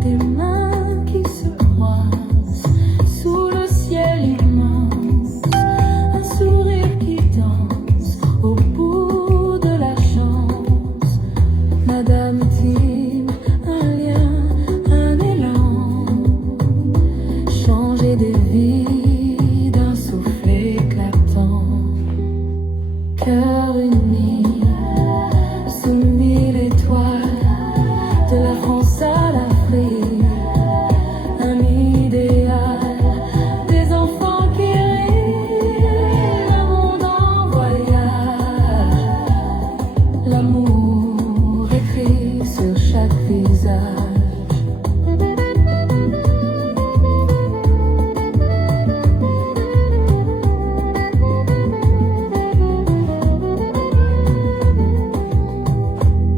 Des mains qui se croisent sous le ciel immense, un sourire qui danse au bout de la chance. Madame Tim, un lien, un élan, changer des vies d'un souffle éclatant. Cœur uni, sous mille étoiles, de la France à l'Afrique, un idéal, des enfants qui rient, un monde en voyage, l'amour écrit sur chaque visage.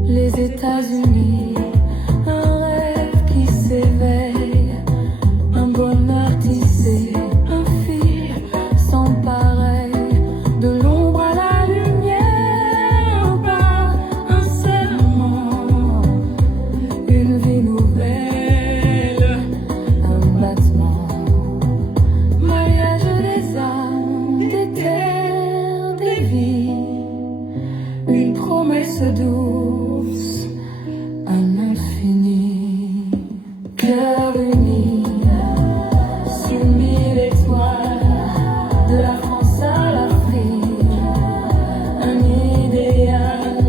Les États-Unis, un rêve qui s'éveille, un bonheur tissé, un fil sans pareil, de l'ombre à la lumière, par un serment, une vie nouvelle, un battement, mariage des âmes, des terres, des vies, une promesse douce, un infini. Cœur uni, sous mille étoiles, de la France à l'Afrique, un idéal,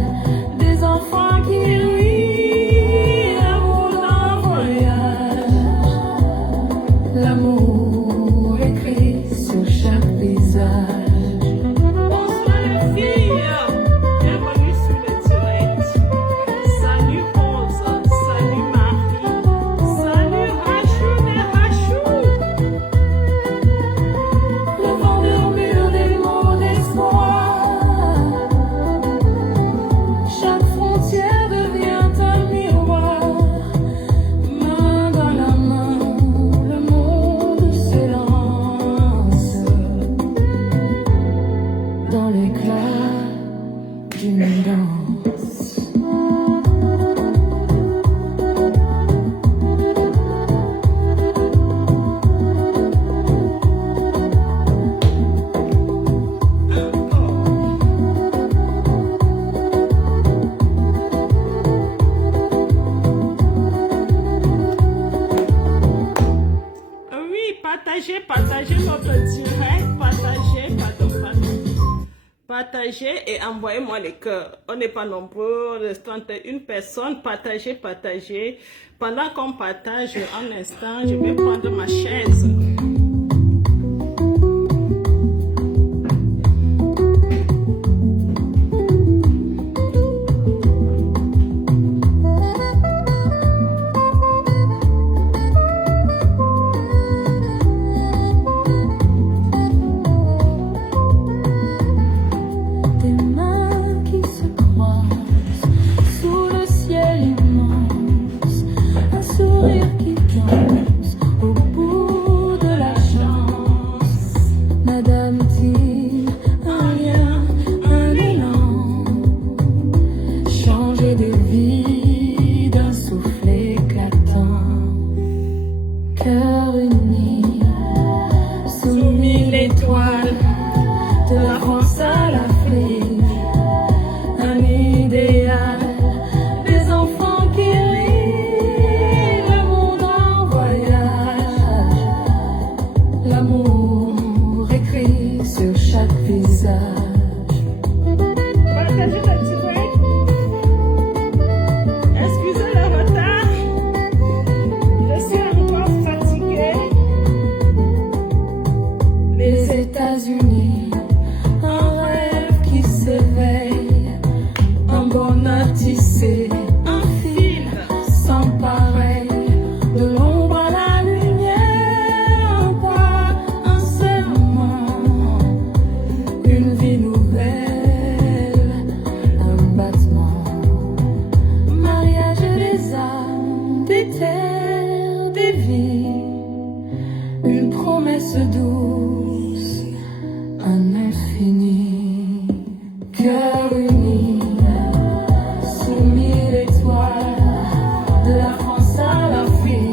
des enfants qui rient, un monde en voyage, l'amour écrit sur chaque visage. Bonsoir les filles, bienvenue sur le direct. Salut Rose, salut Marie, salut Rachou et Rachou. Le vent murmure des mots d'espoir, chaque frontière devient un miroir, main dans la main, le monde s'élance dans l'éclat d'une danse. Oui, partagez notre direct, partagez et envoyez-moi les cœurs. On n'est pas nombreux, on reste 31 personnes. Partagez. Pendant qu'on partage, un instant, je vais prendre ma chaise. Des mains qui se croisent sous le ciel immense, un sourire qui danse au bout de la chance. Madame Tim, un lien, un élan, changer de vie d'un souffle éclatant. Cœur uni, sous mille étoiles, de la France à l'Afrique, un idéal, des enfants qui rient, le monde en voyage, l'amour écrit sur chaque visage. Partagez le direct. Excusez le retard. Je suis encore fatiguée. Les États-Unis, un rêve qui s'éveille, un bonheur tissé, un fil sans pareil, de l'ombre à la lumière, par un serment, une vie nouvelle, un battement, mariage des âmes, des terres, des vies, une promesse douce, un infini. Cœur uni, sous mille étoiles, de la France à l'Afrique.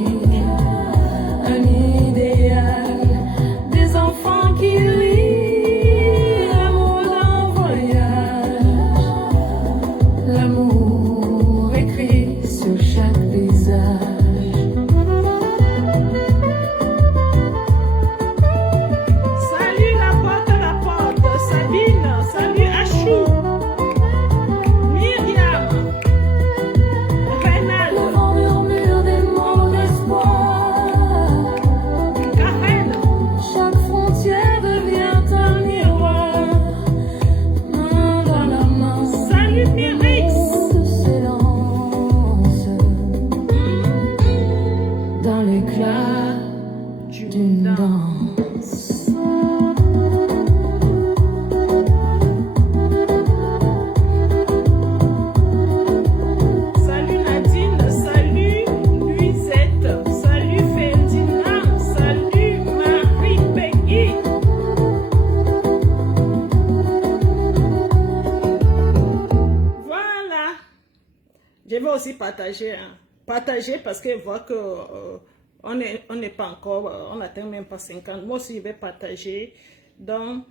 dans l'éclat d'une danse. Salut Nadine, salut Luisette, salut Ferdinand, salut Marie-Peggy. Voilà. Je vais aussi partager, hein. Partager parce que je vois que on n'est pas encore, on n'atteint même pas 50. Moi aussi, je vais partager. Donc,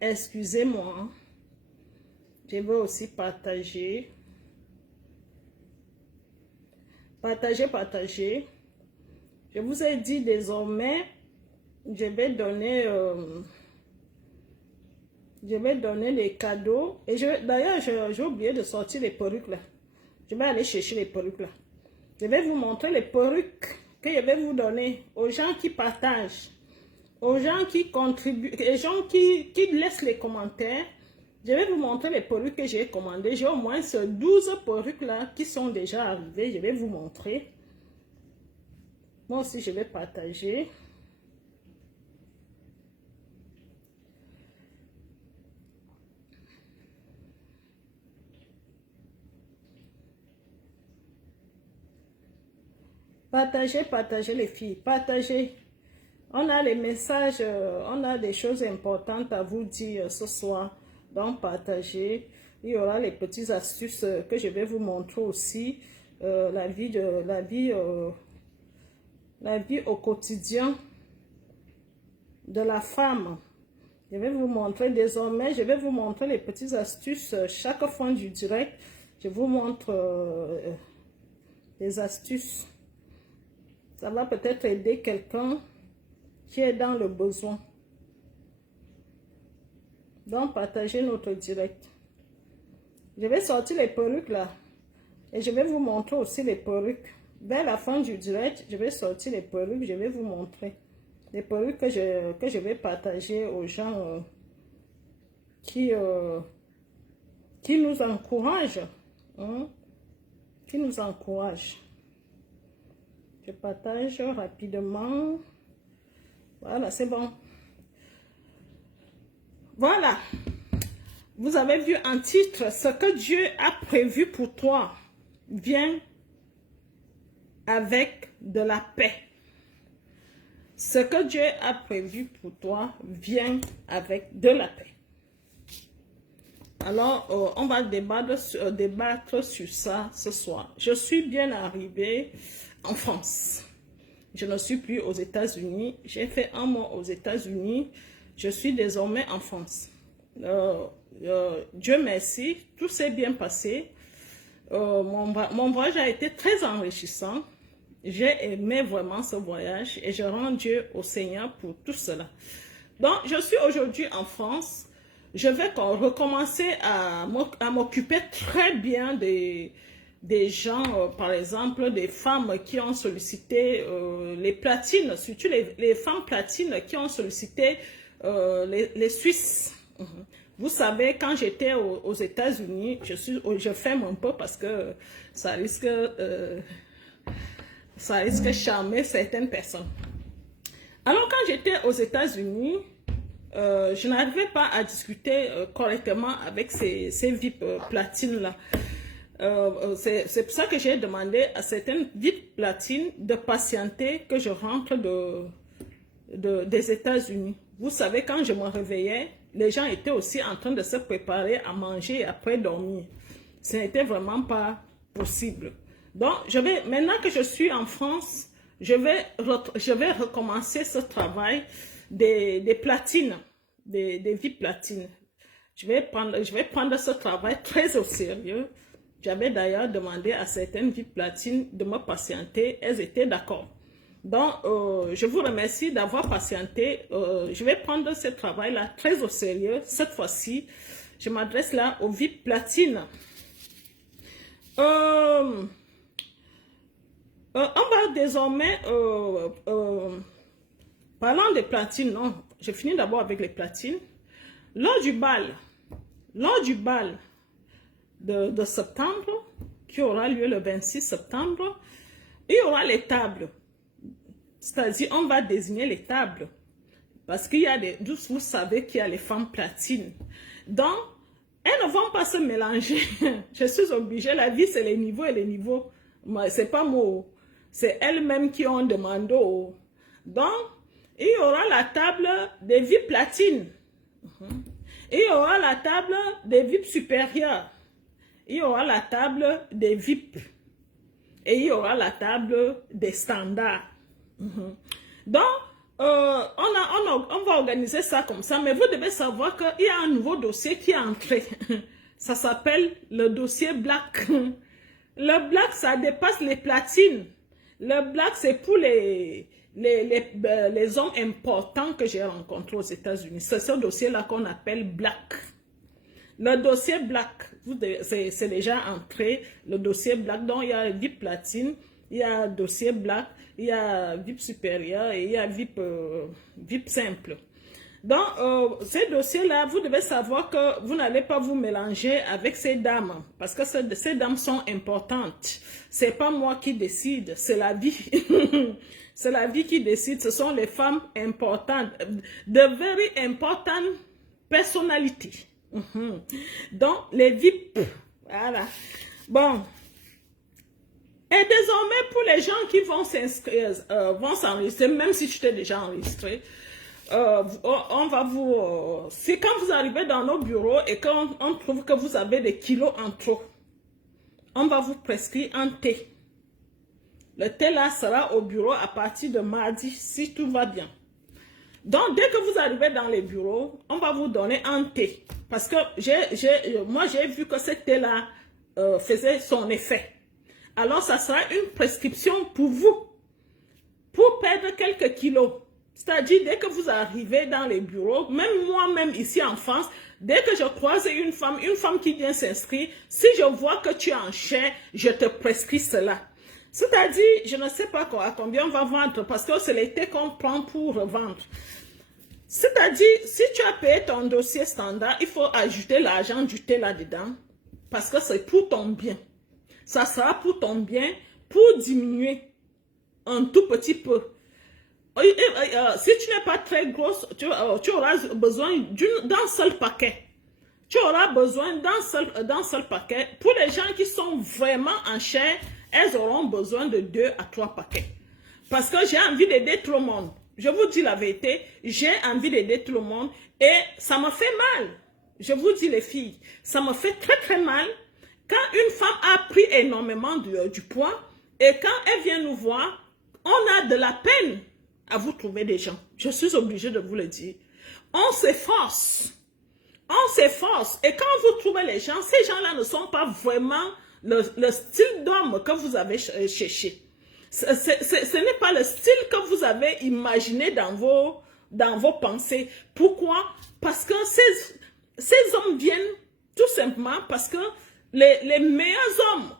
excusez-moi. Je vais aussi partager. Partager. Je vous ai dit désormais, je vais donner les cadeaux. Et d'ailleurs, j'ai oublié de sortir les perruques là. Je vais aller chercher les perruques là. Je vais vous montrer les perruques que je vais vous donner aux gens qui partagent, aux gens qui contribuent, aux gens qui laissent les commentaires. Je vais vous montrer les perruques que j'ai commandées. J'ai au moins 12 perruques là qui sont déjà arrivées. Je vais vous montrer. Moi aussi, je vais partager. Partagez les filles, partagez. On a les messages, on a des choses importantes à vous dire ce soir. Donc partagez. Il y aura les petites astuces que je vais vous montrer aussi. La vie au quotidien de la femme. Je vais vous montrer désormais, je vais vous montrer les petites astuces chaque fin du direct. Je vous montre des astuces. Ça va peut-être aider quelqu'un qui est dans le besoin. Donc, partagez notre direct. Je vais sortir les perruques là. Et je vais vous montrer aussi les perruques. Vers la fin du direct, je vais sortir les perruques. Je vais vous montrer les perruques que je vais partager aux gens qui nous encouragent. Hein? Qui nous encouragent. Je partage rapidement. Voilà, c'est bon. Voilà. Vous avez vu en titre, ce que Dieu a prévu pour toi vient avec de la paix. Ce que Dieu a prévu pour toi vient avec de la paix. Alors, on va débattre sur ça ce soir. Je suis bien arrivée en France. Je ne suis plus aux États-Unis. J'ai fait un mois aux États-Unis. Je suis désormais en France. Dieu merci, tout s'est bien passé. Mon voyage a été très enrichissant. J'ai aimé vraiment ce voyage et je rends Dieu au Seigneur pour tout cela. Donc, je suis aujourd'hui en France. Je vais recommencer à m'occuper très bien des gens, par exemple, des femmes qui ont sollicité les platines, surtout les femmes platines qui ont sollicité les Suisses. Vous savez, quand j'étais aux États-Unis, je ferme un peu parce que ça risque de charmer certaines personnes. Alors, quand j'étais aux États-Unis, je n'arrivais pas à discuter correctement avec ces VIP platines-là. C'est pour ça que j'ai demandé à certaines VIP platines de patienter que je rentre des États-Unis. Vous savez, quand je me réveillais, les gens étaient aussi en train de se préparer à manger et après dormir. Ce n'était vraiment pas possible. Donc, maintenant que je suis en France, je vais recommencer ce travail des platines, des VIP platines. Je vais prendre ce travail très au sérieux. J'avais d'ailleurs demandé à certaines VIP platines de me patienter. Elles étaient d'accord. Donc, je vous remercie d'avoir patienté. Je vais prendre ce travail-là très au sérieux. Cette fois-ci, je m'adresse là aux VIP platines. On va désormais, parlant des platines, non, je finis d'abord avec les platines. Lors du bal de septembre, qui aura lieu le 26 septembre, il y aura les tables C'est-à-dire, on va désigner les tables. Parce qu'il y a des... Vous savez qu'il y a les femmes platines. Donc, elles ne vont pas se mélanger. Je suis obligée. La vie, c'est les niveaux et les niveaux. C'est pas moi. C'est elles-mêmes qui ont demandé. Donc, il y aura la table des VIP platines. Il y aura la table des VIP supérieurs. Il y aura la table des VIP. Et il y aura la table des standards. Donc, on va organiser ça comme ça. Mais vous devez savoir qu'il y a un nouveau dossier qui est entré. Ça s'appelle le dossier Black. Le Black, ça dépasse les platines. Le Black, c'est pour les hommes importants que j'ai rencontrés aux États-Unis. C'est ce dossier-là qu'on appelle Black. Le dossier Black, c'est déjà entré. Le dossier Black, donc il y a VIP platine, il y a dossier Black, il y a VIP supérieur et il y a VIP simple. Donc, ces dossiers-là, vous devez savoir que vous n'allez pas vous mélanger avec ces dames. Parce que ces dames sont importantes. Ce n'est pas moi qui décide, c'est la vie. C'est la vie qui décide. Ce sont les femmes importantes. The very important personality. Donc, les VIP. Voilà. Bon. Et désormais, pour les gens qui vont s'inscrire, vont s'enregistrer, même si tu t'es déjà enregistré, on va vous... c'est quand vous arrivez dans nos bureaux et qu'on trouve que vous avez des kilos en trop, on va vous prescrire un thé. Le thé là sera au bureau à partir de mardi, si tout va bien. Donc, dès que vous arrivez dans les bureaux, on va vous donner un thé. Parce que moi, j'ai vu que ce thé-là faisait son effet. Alors, ça sera une prescription pour vous, pour perdre quelques kilos. C'est-à-dire, dès que vous arrivez dans les bureaux, même moi-même ici en France, dès que je croise une femme qui vient s'inscrire, si je vois que tu es en chair, je te prescris cela. C'est-à-dire, je ne sais pas à combien on va vendre, parce que c'est les thés qu'on prend pour revendre. C'est-à-dire, si tu as payé ton dossier standard, il faut ajouter l'argent du thé là-dedans, parce que c'est pour ton bien. Ça sera pour ton bien, pour diminuer un tout petit peu. Si tu n'es pas très grosse, tu auras besoin d'un seul paquet. Tu auras besoin d'un seul paquet. Pour les gens qui sont vraiment en chair, elles auront besoin de 2 à 3 paquets. Parce que j'ai envie d'aider tout le monde. Je vous dis la vérité, j'ai envie d'aider tout le monde et ça me fait mal. Je vous dis les filles, ça me fait très très mal quand une femme a pris énormément du poids et quand elle vient nous voir, on a de la peine à vous trouver des gens. Je suis obligée de vous le dire. On s'efforce. On s'efforce. Et quand vous trouvez les gens, ces gens-là ne sont pas vraiment le style d'homme que vous avez cherché. Ce n'est pas le style que vous avez imaginé dans vos pensées. Pourquoi? Parce que ces hommes viennent tout simplement parce que les meilleurs hommes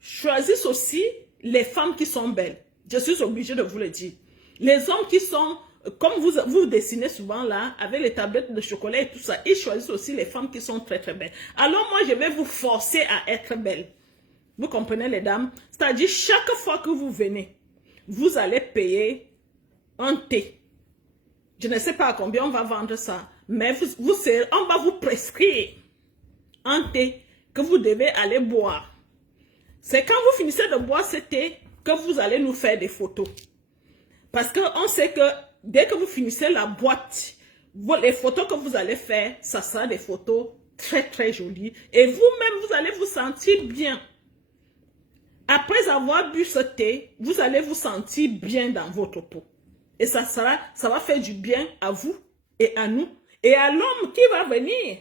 choisissent aussi les femmes qui sont belles. Je suis obligée de vous le dire. Les hommes qui sont, comme vous dessinez souvent là, avec les tablettes de chocolat et tout ça, ils choisissent aussi les femmes qui sont très très belles. Alors moi, je vais vous forcer à être belle. Vous comprenez les dames? C'est-à-dire, chaque fois que vous venez, vous allez payer un thé. Je ne sais pas à combien on va vendre ça, mais on va vous prescrire un thé que vous devez aller boire. C'est quand vous finissez de boire ce thé que vous allez nous faire des photos. Parce qu'on sait que dès que vous finissez la boîte, les photos que vous allez faire, ça sera des photos très très jolies. Et vous-même, vous allez vous sentir bien. Après avoir bu ce thé, vous allez vous sentir bien dans votre peau. Et ça va faire du bien à vous et à nous et à l'homme qui va venir.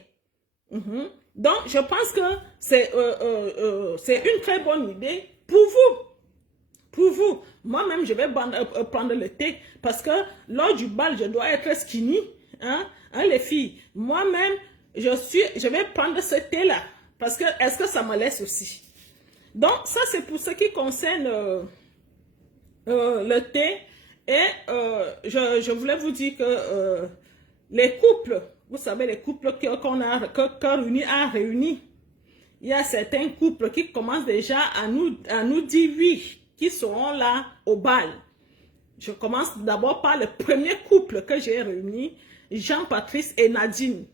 Donc, je pense que c'est une très bonne idée pour vous. Pour vous. Moi-même, je vais prendre le thé parce que lors du bal, je dois être skinny. Hein, les filles. Moi-même, je vais prendre ce thé-là parce que est-ce que ça me laisse aussi? Donc, ça, c'est pour ce qui concerne le thé. Et je voulais vous dire que les couples, vous savez, les couples que Runi a réunis, il y a certains couples qui commencent déjà à nous dire oui, qui seront là au bal. Je commence d'abord par le premier couple que j'ai réuni, Jean-Patrice et Nadine.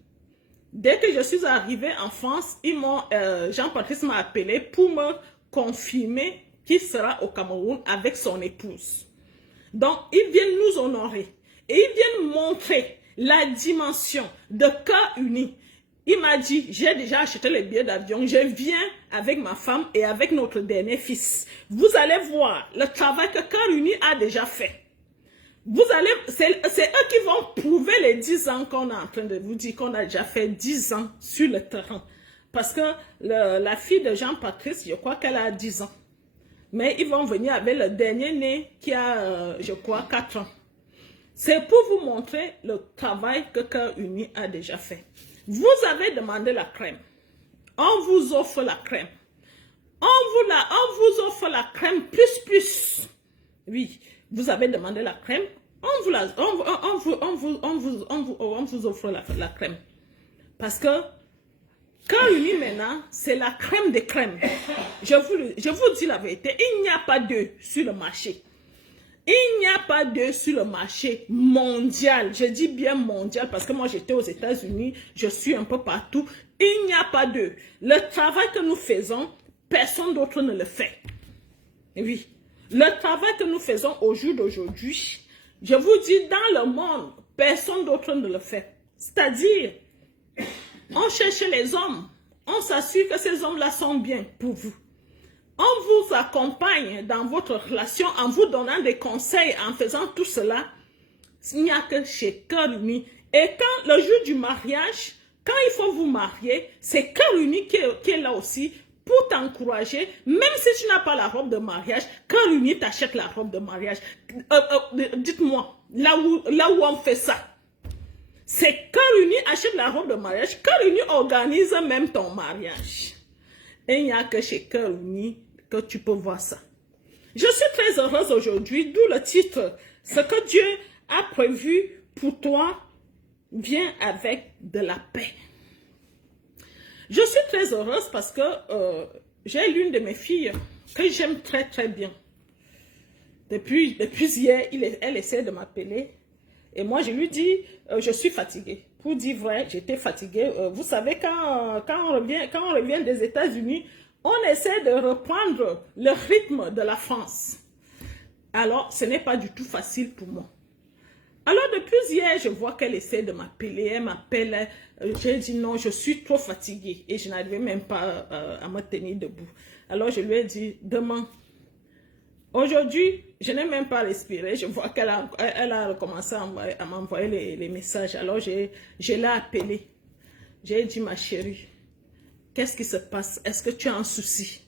Dès que je suis arrivée en France, Jean-Patrice m'a appelé pour me confirmer qu'il sera au Cameroun avec son épouse. Donc, ils viennent nous honorer et ils viennent montrer la dimension de cœur uni. Il m'a dit, j'ai déjà acheté les billets d'avion, je viens avec ma femme et avec notre dernier fils. Vous allez voir le travail que Cœur Uni a déjà fait. C'est eux qui vont prouver les 10 ans qu'on est en train de vous dire qu'on a déjà fait 10 ans sur le terrain. Parce que la fille de Jean-Patrice, je crois qu'elle a 10 ans. Mais ils vont venir avec le dernier né qui a, je crois, 4 ans. C'est pour vous montrer le travail que Cœur Uni a déjà fait. Vous avez demandé la crème. On vous offre la crème. On vous offre la crème plus. Oui, vous avez demandé la crème. On vous offre la crème. Parce que Cœur Uni maintenant, c'est la crème des crèmes. Je vous dis la vérité, il n'y a pas d'œufs sur le marché. Il n'y a pas d'œufs sur le marché mondial. Je dis bien mondial parce que moi j'étais aux États-Unis, je suis un peu partout. Il n'y a pas d'œufs. Le travail que nous faisons, personne d'autre ne le fait. Oui. Le travail que nous faisons au jour d'aujourd'hui, je vous dis, dans le monde, personne d'autre ne le fait. C'est-à-dire, on cherche les hommes, on s'assure que ces hommes-là sont bien pour vous. On vous accompagne dans votre relation en vous donnant des conseils, en faisant tout cela. Il n'y a que chez Cœur Uni. Et quand le jour du mariage, quand il faut vous marier, c'est Cœur Uni qui est là aussi pour t'encourager. Même si tu n'as pas la robe de mariage, Cœur Uni t'achète la robe de mariage. Dites-moi, là où on fait ça. C'est Cœur Uni achète la robe de mariage. Cœur Uni organise même ton mariage. Et il n'y a que chez Cœur Uni que tu peux voir ça. Je suis très heureuse aujourd'hui, d'où le titre. Ce que Dieu a prévu pour toi vient avec de la paix. Je suis très heureuse parce que j'ai l'une de mes filles que j'aime très bien. Depuis hier, elle essaie de m'appeler. Et moi, je lui dis, je suis fatiguée. Pour dire vrai, j'étais fatiguée. Vous savez, quand on revient des États-Unis, on essaie de reprendre le rythme de la France. Alors, ce n'est pas du tout facile pour moi. Alors, depuis hier, je vois qu'elle essaie de m'appeler. Elle m'appelle. J'ai dit non, je suis trop fatiguée. Et je n'arrivais même pas à me tenir debout. Alors, je lui ai dit, demain. Aujourd'hui, je n'ai même pas respiré. Je vois qu'elle a recommencé à m'envoyer les messages. Alors, je l'ai appelée. J'ai dit, ma chérie, qu'est-ce qui se passe? Est-ce que tu as un souci?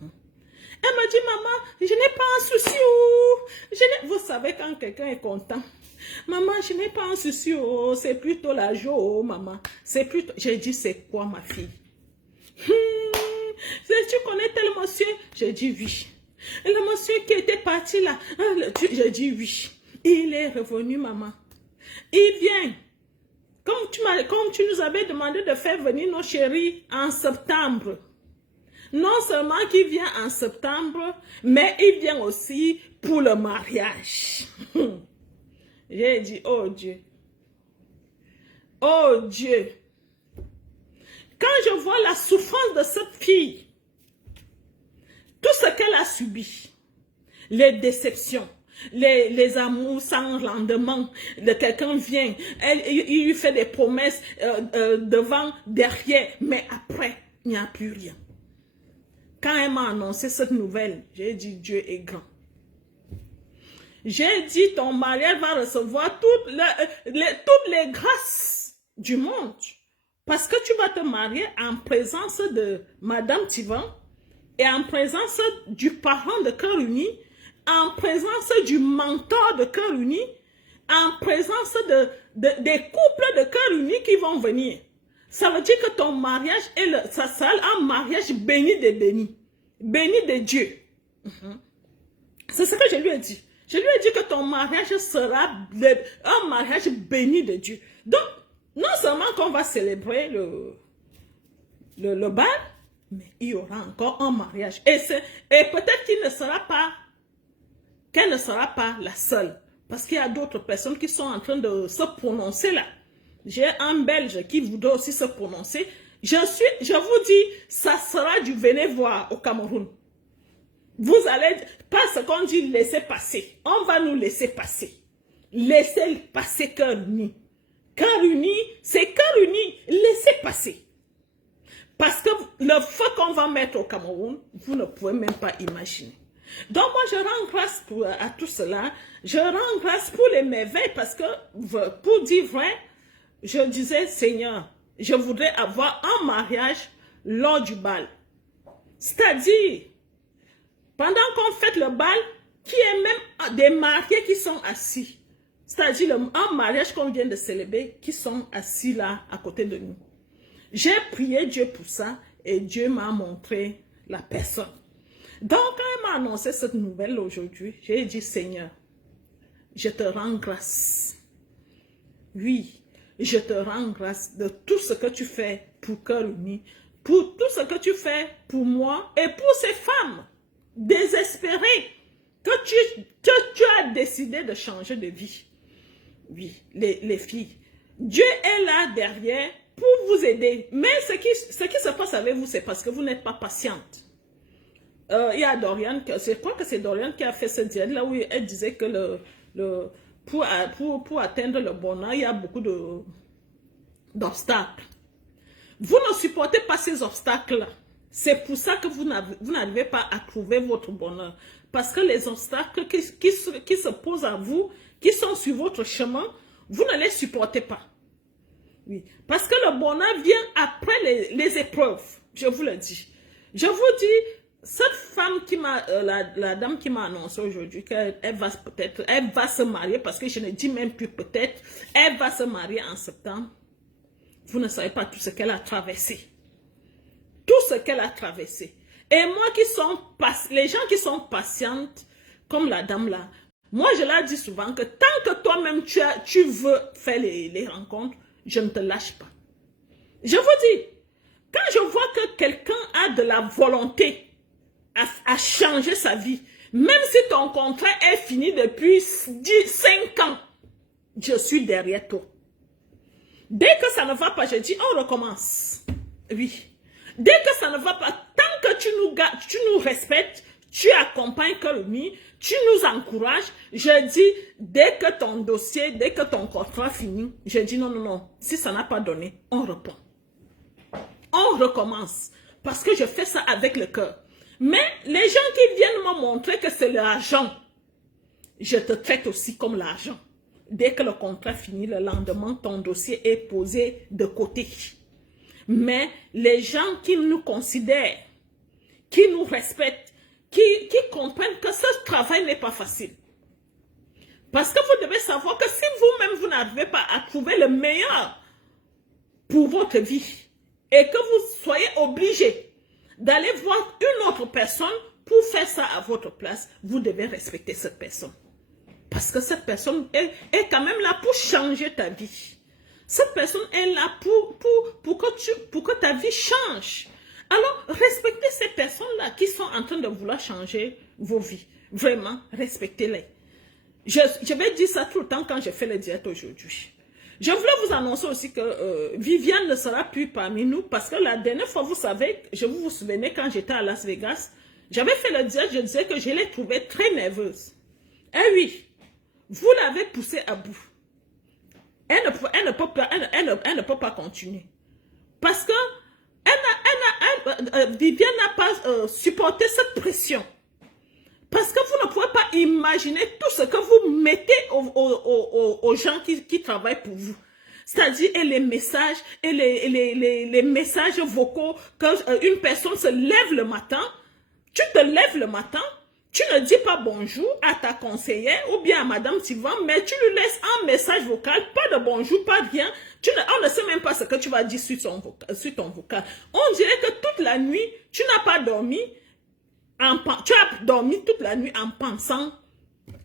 Elle m'a dit, maman, je n'ai pas un souci. Vous savez, quand quelqu'un est content, maman, je n'ai pas un souci. C'est plutôt la joie, maman. C'est plutôt... J'ai dit, c'est quoi, ma fille? Tu connais tel monsieur? J'ai dit, oui. Le monsieur qui était parti là, j'ai dit oui. Il est revenu, maman. Il vient. Comme tu nous avais demandé de faire venir nos chéris en septembre. Non seulement qu'il vient en septembre, mais il vient aussi pour le mariage. J'ai dit, oh Dieu. Oh Dieu. Quand je vois la souffrance de cette fille, tout ce qu'elle a subi, les déceptions, les amours sans lendemain, quelqu'un vient, il lui fait des promesses devant, derrière, mais après, il n'y a plus rien. Quand elle m'a annoncé cette nouvelle, j'ai dit Dieu est grand. J'ai dit ton mariage va recevoir toutes les grâces du monde. Parce que tu vas te marier en présence de Madame Tivan, et en présence du parent de Cœur Uni, en présence du mentor de Cœur Uni, en présence des couples de Cœur Uni qui vont venir. Ça veut dire que ton mariage ça sera un mariage béni de bénis, béni de Dieu. C'est ce que je lui ai dit. Je lui ai dit que ton mariage sera un mariage béni de Dieu. Donc, non seulement qu'on va célébrer le bal, mais il y aura encore un mariage. Et peut-être qu'il ne sera pas qu'elle ne sera pas la seule. Parce qu'il y a d'autres personnes qui sont en train de se prononcer là. J'ai un Belge qui voudrait aussi se prononcer. Je vous dis, ça sera du venez voir au Cameroun. Vous allez, parce qu'on dit laisser passer. On va nous laisser passer. Laissez passer cœur uni. Cœur uni, c'est cœur uni. Laissez passer. Parce que le feu qu'on va mettre au Cameroun, vous ne pouvez même pas imaginer. Donc moi, je rends grâce à tout cela. Je rends grâce pour les merveilles parce que, pour dire vrai, je disais, Seigneur, je voudrais avoir un mariage lors du bal. C'est-à-dire, pendant qu'on fête le bal, qu'il y ait même des mariés qui sont assis. C'est-à-dire un mariage qu'on vient de célébrer, qui sont assis là à côté de nous. J'ai prié Dieu pour ça et Dieu m'a montré la personne. Donc, quand il m'a annoncé cette nouvelle aujourd'hui, j'ai dit, Seigneur, je te rends grâce. Oui, je te rends grâce de tout ce que tu fais pour Cœur Uni, pour tout ce que tu fais pour moi et pour ces femmes désespérées que tu as décidé de changer de vie. Oui, les filles. Dieu est là derrière pour vous aider. Mais ce qui se passe avec vous, c'est parce que vous n'êtes pas patiente. Il y a Dorian, je crois que c'est Dorian qui a fait ce dialogue là où elle disait que pour atteindre le bonheur, il y a beaucoup d'obstacles. Vous ne supportez pas ces obstacles-là. C'est pour ça que vous n'arrivez pas à trouver votre bonheur. Parce que les obstacles qui se posent à vous, qui sont sur votre chemin, vous ne les supportez pas. Oui. Parce que le bonheur vient après les épreuves. Je vous le dis. Je vous dis, cette femme la dame qui m'a annoncé aujourd'hui qu'elle va se marier, parce que je ne dis même plus peut-être, elle va se marier en septembre. Vous ne savez pas tout ce qu'elle a traversé. Tout ce qu'elle a traversé. Et moi les gens qui sont patientes, comme la dame là, moi je leur dis souvent que tant que toi-même tu veux faire les rencontres, je ne te lâche pas. Je vous dis, quand je vois que quelqu'un a de la volonté à changer sa vie, même si ton contrat est fini depuis 5 ans, je suis derrière toi. Dès que ça ne va pas, je dis, on recommence. Oui. Dès que ça ne va pas, tant que tu nous respectes, tu accompagnes Cœur-Uni, tu nous encourages, je dis, dès que ton dossier, dès que ton contrat finit, je dis non, si ça n'a pas donné, on reprend. On recommence. Parce que je fais ça avec le cœur. Mais les gens qui viennent me montrer que c'est l'argent, je te traite aussi comme l'argent. Dès que le contrat finit, le lendemain, ton dossier est posé de côté. Mais les gens qui nous considèrent, qui nous respectent, qui comprennent que ce travail n'est pas facile. Parce que vous devez savoir que si vous-même, vous n'arrivez pas à trouver le meilleur pour votre vie, et que vous soyez obligé d'aller voir une autre personne pour faire ça à votre place, vous devez respecter cette personne. Parce que cette personne est quand même là pour changer ta vie. Cette personne est là pour que ta vie change. Alors, respectez ces personnes-là qui sont en train de vouloir changer vos vies. Vraiment, respectez-les. Je vais dire ça tout le temps quand je fais les diètes aujourd'hui. Je voulais vous annoncer aussi que Viviane ne sera plus parmi nous parce que la dernière fois, vous savez, vous vous souvenez quand j'étais à Las Vegas, j'avais fait le diète, je disais que je l'ai trouvée très nerveuse. Eh oui, vous l'avez poussée à bout. Elle ne peut pas continuer. Parce que Viviane n'a pas supporté cette pression. Parce que vous ne pouvez pas imaginer tout ce que vous mettez aux gens qui travaillent pour vous. C'est-à-dire les messages et les messages vocaux que une personne se lève le matin. Tu te lèves le matin, tu ne dis pas bonjour à ta conseillère ou bien à Madame Tivan, mais tu lui laisses un message vocal, pas de bonjour, pas rien. On ne sait même pas ce que tu vas dire sur ton vocal. On dirait que toute la nuit, tu n'as pas dormi. Tu as dormi toute la nuit en pensant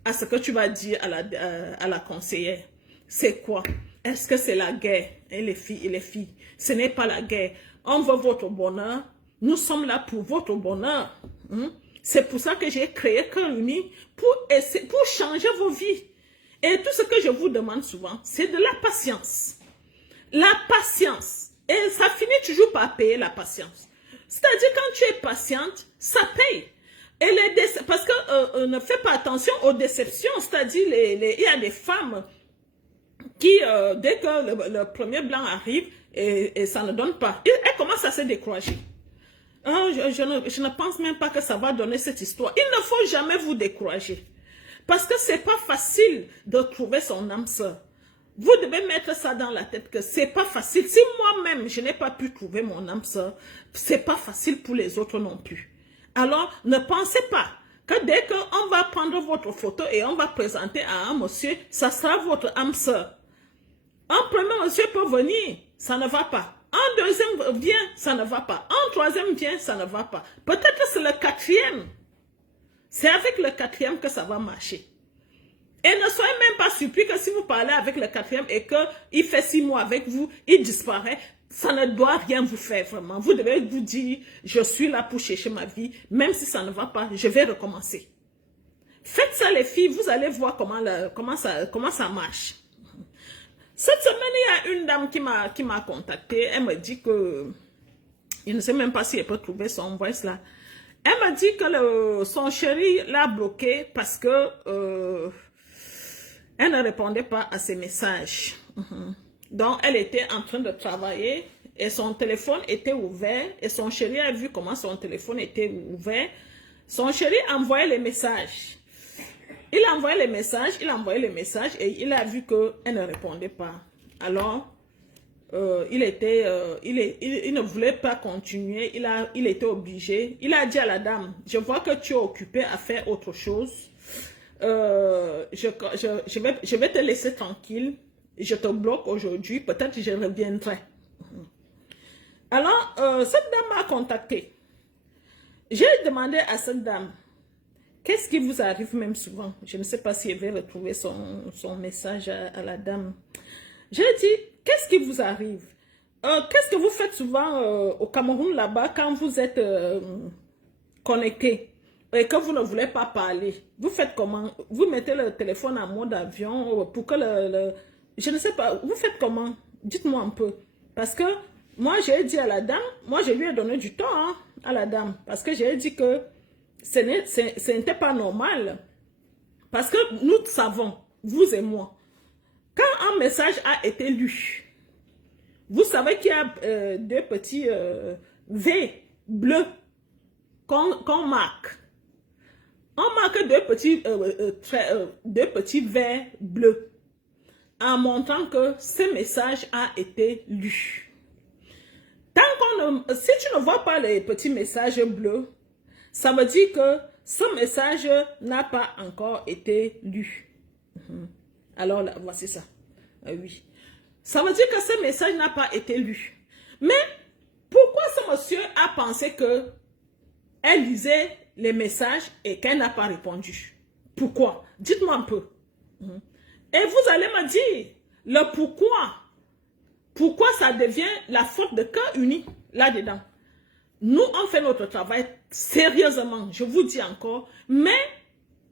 à ce que tu vas dire à la conseillère. C'est quoi? Est-ce que c'est la guerre? Et les filles, ce n'est pas la guerre. On veut votre bonheur. Nous sommes là pour votre bonheur. C'est pour ça que j'ai créé Cœur Uni pour changer vos vies. Et tout ce que je vous demande souvent, c'est de la patience. La patience. Et ça finit toujours par payer la patience. C'est-à-dire quand tu es patiente, ça paye. Et parce que ne fais pas attention aux déceptions. C'est-à-dire il y a des femmes qui, dès que le premier blanc arrive, et ça ne donne pas, elles commencent à se décourager. Oh, je ne pense même pas que ça va donner cette histoire. Il ne faut jamais vous décourager. Parce que c'est pas facile de trouver son âme sœur. Vous devez mettre ça dans la tête que c'est pas facile. Si moi-même, je n'ai pas pu trouver mon âme sœur, c'est pas facile pour les autres non plus. Alors, ne pensez pas que dès qu'on va prendre votre photo et on va présenter à un monsieur, ça sera votre âme sœur. Un premier monsieur peut venir, ça ne va pas. Un deuxième vient, ça ne va pas. Un troisième vient, ça ne va pas. Peut-être c'est le quatrième. C'est avec le quatrième que ça va marcher. Et ne soyez même pas surpris que si vous parlez avec le quatrième et qu'il fait 6 mois avec vous, il disparaît, ça ne doit rien vous faire vraiment. Vous devez vous dire, je suis là pour chercher ma vie, même si ça ne va pas, je vais recommencer. Faites ça les filles, vous allez voir comment ça marche. Cette semaine, il y a une dame qui m'a contacté, elle me dit que, je ne sais même pas si elle peut trouver son voice là. Elle m'a dit que son chéri l'a bloqué parce que elle ne répondait pas à ses messages. Donc, elle était en train de travailler et son téléphone était ouvert et son chéri a vu comment son téléphone était ouvert. Son chéri envoyait les messages. Il envoyait les messages et il a vu qu'elle ne répondait pas. Alors, il ne voulait pas continuer, il était obligé. Il a dit à la dame, je vois que tu es occupée à faire autre chose. Je vais te laisser tranquille. Je te bloque aujourd'hui, peut-être que je reviendrai. Alors, cette dame m'a contacté. J'ai demandé à cette dame, qu'est-ce qui vous arrive même souvent? Je ne sais pas si elle va retrouver son message à la dame. J'ai dit, qu'est-ce qui vous arrive? Qu'est-ce que vous faites souvent au Cameroun là-bas quand vous êtes connecté et que vous ne voulez pas parler? Vous faites comment? Vous mettez le téléphone en mode avion pour que je ne sais pas, vous faites comment? Dites-moi un peu. Parce que moi, j'ai dit à la dame, moi, je lui ai donné du temps à la dame. Parce que j'ai dit que ce n'était pas normal. Parce que nous savons, vous et moi, quand un message a été lu, vous savez qu'il y a deux petits V bleus qu'on marque. On marque deux petits verres bleus en montrant que ce message a été lu. Si tu ne vois pas les petits messages bleus, ça veut dire que ce message n'a pas encore été lu. Alors là, voici ça. Oui. Ça veut dire que ce message n'a pas été lu. Mais pourquoi ce monsieur a pensé que elle lisait les messages et qu'elle n'a pas répondu? Pourquoi? Dites-moi un peu. Et vous allez me dire le pourquoi. Pourquoi ça devient la faute de Cœur Uni là-dedans? Nous, on fait notre travail sérieusement, je vous dis encore. Mais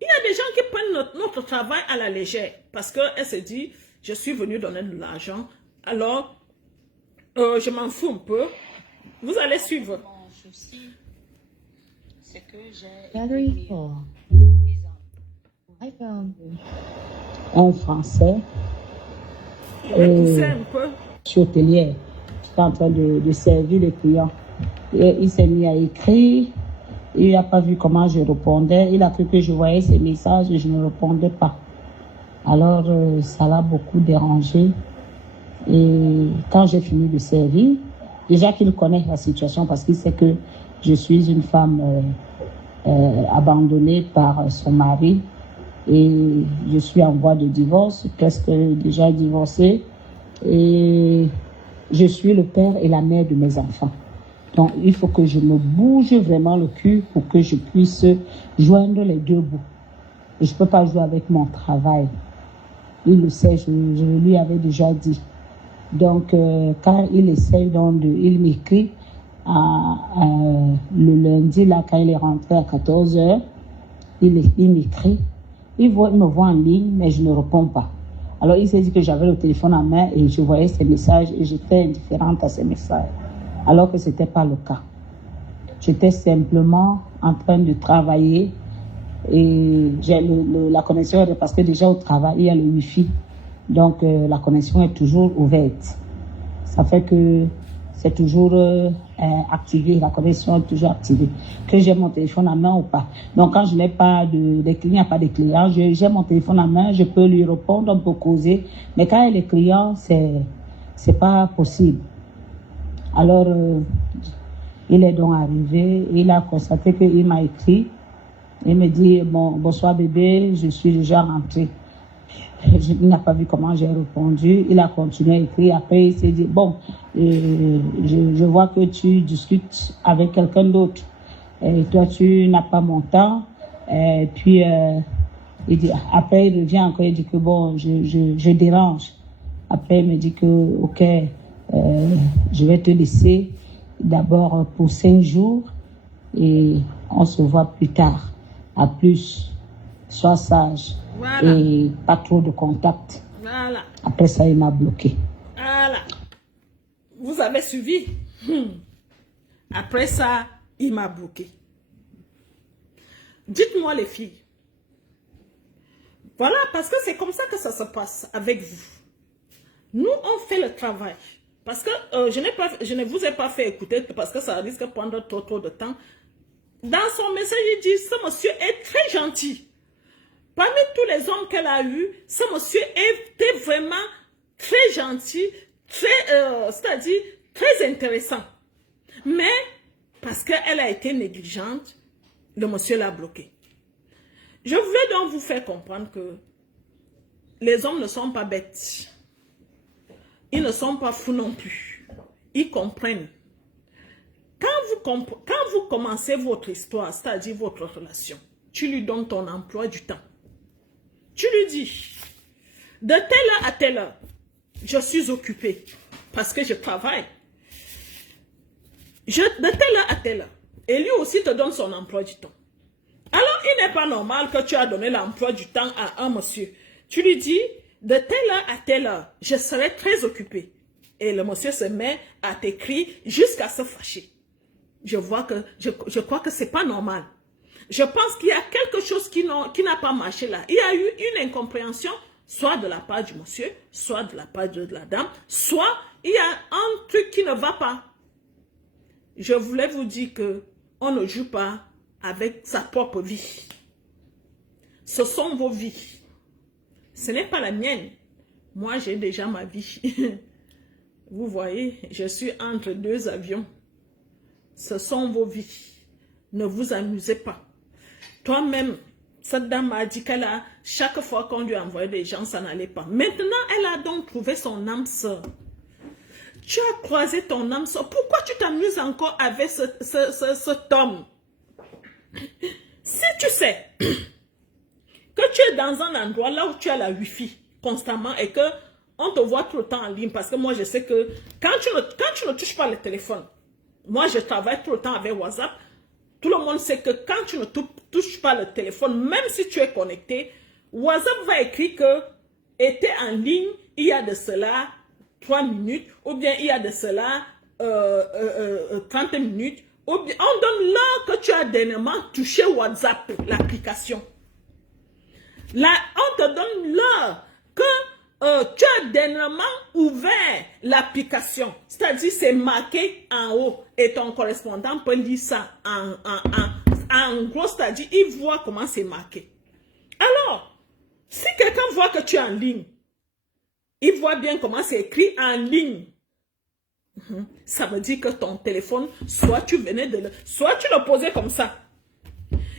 il y a des gens qui prennent notre travail à la légère. Parce qu'elle se dit, je suis venue donner de l'argent. Alors, je m'en fous un peu. Vous allez suivre. Mon souci, c'est que j'ai Battery full. iPhone. En français. Je vais pousser un peu. Je suis hôtelière. J'étais en train de servir les clients. Et il s'est mis à écrire. Il n'a pas vu comment je répondais. Il a cru que je voyais ses messages et je ne répondais pas. Alors, ça l'a beaucoup dérangé. Et quand j'ai fini de servir, déjà qu'il connaît la situation parce qu'il sait que je suis une femme abandonnée par son mari. Et je suis en voie de divorce, presque déjà divorcée. Et je suis le père et la mère de mes enfants. Donc, il faut que je me bouge vraiment le cul pour que je puisse joindre les deux bouts. Et je ne peux pas jouer avec mon travail. Il le sait, je lui avais déjà dit. Donc, quand il essaye, il m'écrit Le lundi, là, quand il est rentré à 14 h, il m'écrit. Il me voit en ligne, mais je ne réponds pas. Alors, il s'est dit que j'avais le téléphone en main et je voyais ses messages et j'étais indifférente à ses messages. Alors que ce n'était pas le cas. J'étais simplement en train de travailler et j'ai la connexion, parce que déjà au travail, il y a le Wi-Fi. Donc, la connexion est toujours ouverte. Ça fait que c'est toujours activé, la connexion est toujours activée. Que j'ai mon téléphone en main ou pas. Donc, quand je n'ai pas il n'y a pas de clients, j'ai mon téléphone en main, je peux lui répondre, on peut causer. Mais quand il y a les clients, c'est pas possible. Alors, il est donc arrivé, il a constaté qu'il m'a écrit. Il me dit, bon, bonsoir bébé, je suis déjà rentrée. Il n'a pas vu comment j'ai répondu. Il a continué à écrire. Après, il s'est dit, bon, je vois que tu discutes avec quelqu'un d'autre. Et toi, tu n'as pas mon temps. Et puis, il dit, après, il revient encore. Il dit que bon, je dérange. Après, il me dit que, ok, je vais te laisser d'abord pour 5 jours. Et on se voit plus tard. À plus. Sois sage. Voilà. Et pas trop de contact. Voilà. Après ça, il m'a bloqué. Voilà. Vous avez suivi. Après ça, il m'a bloqué. Dites-moi les filles. Voilà, parce que c'est comme ça que ça se passe avec vous. Nous, on fait le travail. Parce que je ne vous ai pas fait écouter parce que ça risque de prendre trop de temps. Dans son message, il dit, ce monsieur est très gentil. Parmi tous les hommes qu'elle a eus, ce monsieur était vraiment très gentil, c'est-à-dire très intéressant. Mais, parce qu'elle a été négligente, le monsieur l'a bloqué. Je veux donc vous faire comprendre que les hommes ne sont pas bêtes. Ils ne sont pas fous non plus. Ils comprennent. Quand vous commencez votre histoire, c'est-à-dire votre relation, tu lui donnes ton emploi du temps. Tu lui dis, de telle heure à telle heure, je suis occupée parce que je travaille. De telle heure à telle heure. Et lui aussi te donne son emploi du temps. Alors, il n'est pas normal que tu as donné l'emploi du temps à un monsieur. Tu lui dis, de telle heure à telle heure, je serai très occupée. Et le monsieur se met à t'écrire jusqu'à se fâcher. Je crois que c'est pas normal. Je pense qu'il y a quelque chose qui n'a pas marché là. Il y a eu une incompréhension, soit de la part du monsieur, soit de la part de la dame, soit il y a un truc qui ne va pas. Je voulais vous dire que on ne joue pas avec sa propre vie. Ce sont vos vies. Ce n'est pas la mienne. Moi, j'ai déjà ma vie. Vous voyez, je suis entre 2 avions. Ce sont vos vies. Ne vous amusez pas. Toi-même, cette dame m'a dit qu'elle a, chaque fois qu'on lui envoyait des gens, ça n'allait pas. Maintenant, elle a donc trouvé son âme sœur. Tu as croisé ton âme sœur. Pourquoi tu t'amuses encore avec cet homme? Si tu sais que tu es dans un endroit là où tu as la Wi-Fi constamment et que on te voit tout le temps en ligne, parce que moi je sais que quand tu ne touches pas le téléphone, moi je travaille tout le temps avec WhatsApp, tout le monde sait que quand tu ne touches pas le téléphone, même si tu es connecté, WhatsApp va écrire que était en ligne il y a de cela 3 minutes, ou bien il y a de cela 30 minutes, ou bien on donne l'heure que tu as dernièrement touché WhatsApp, l'application. Là, on te donne l'heure que tu as dernièrement ouvert l'application. C'est-à-dire, c'est marqué en haut. Et ton correspondant peut lire ça en gros, c'est-à-dire, il voit comment c'est marqué. Alors, si quelqu'un voit que tu es en ligne, il voit bien comment c'est écrit en ligne. Ça veut dire que ton téléphone, soit tu venais soit tu le posais comme ça.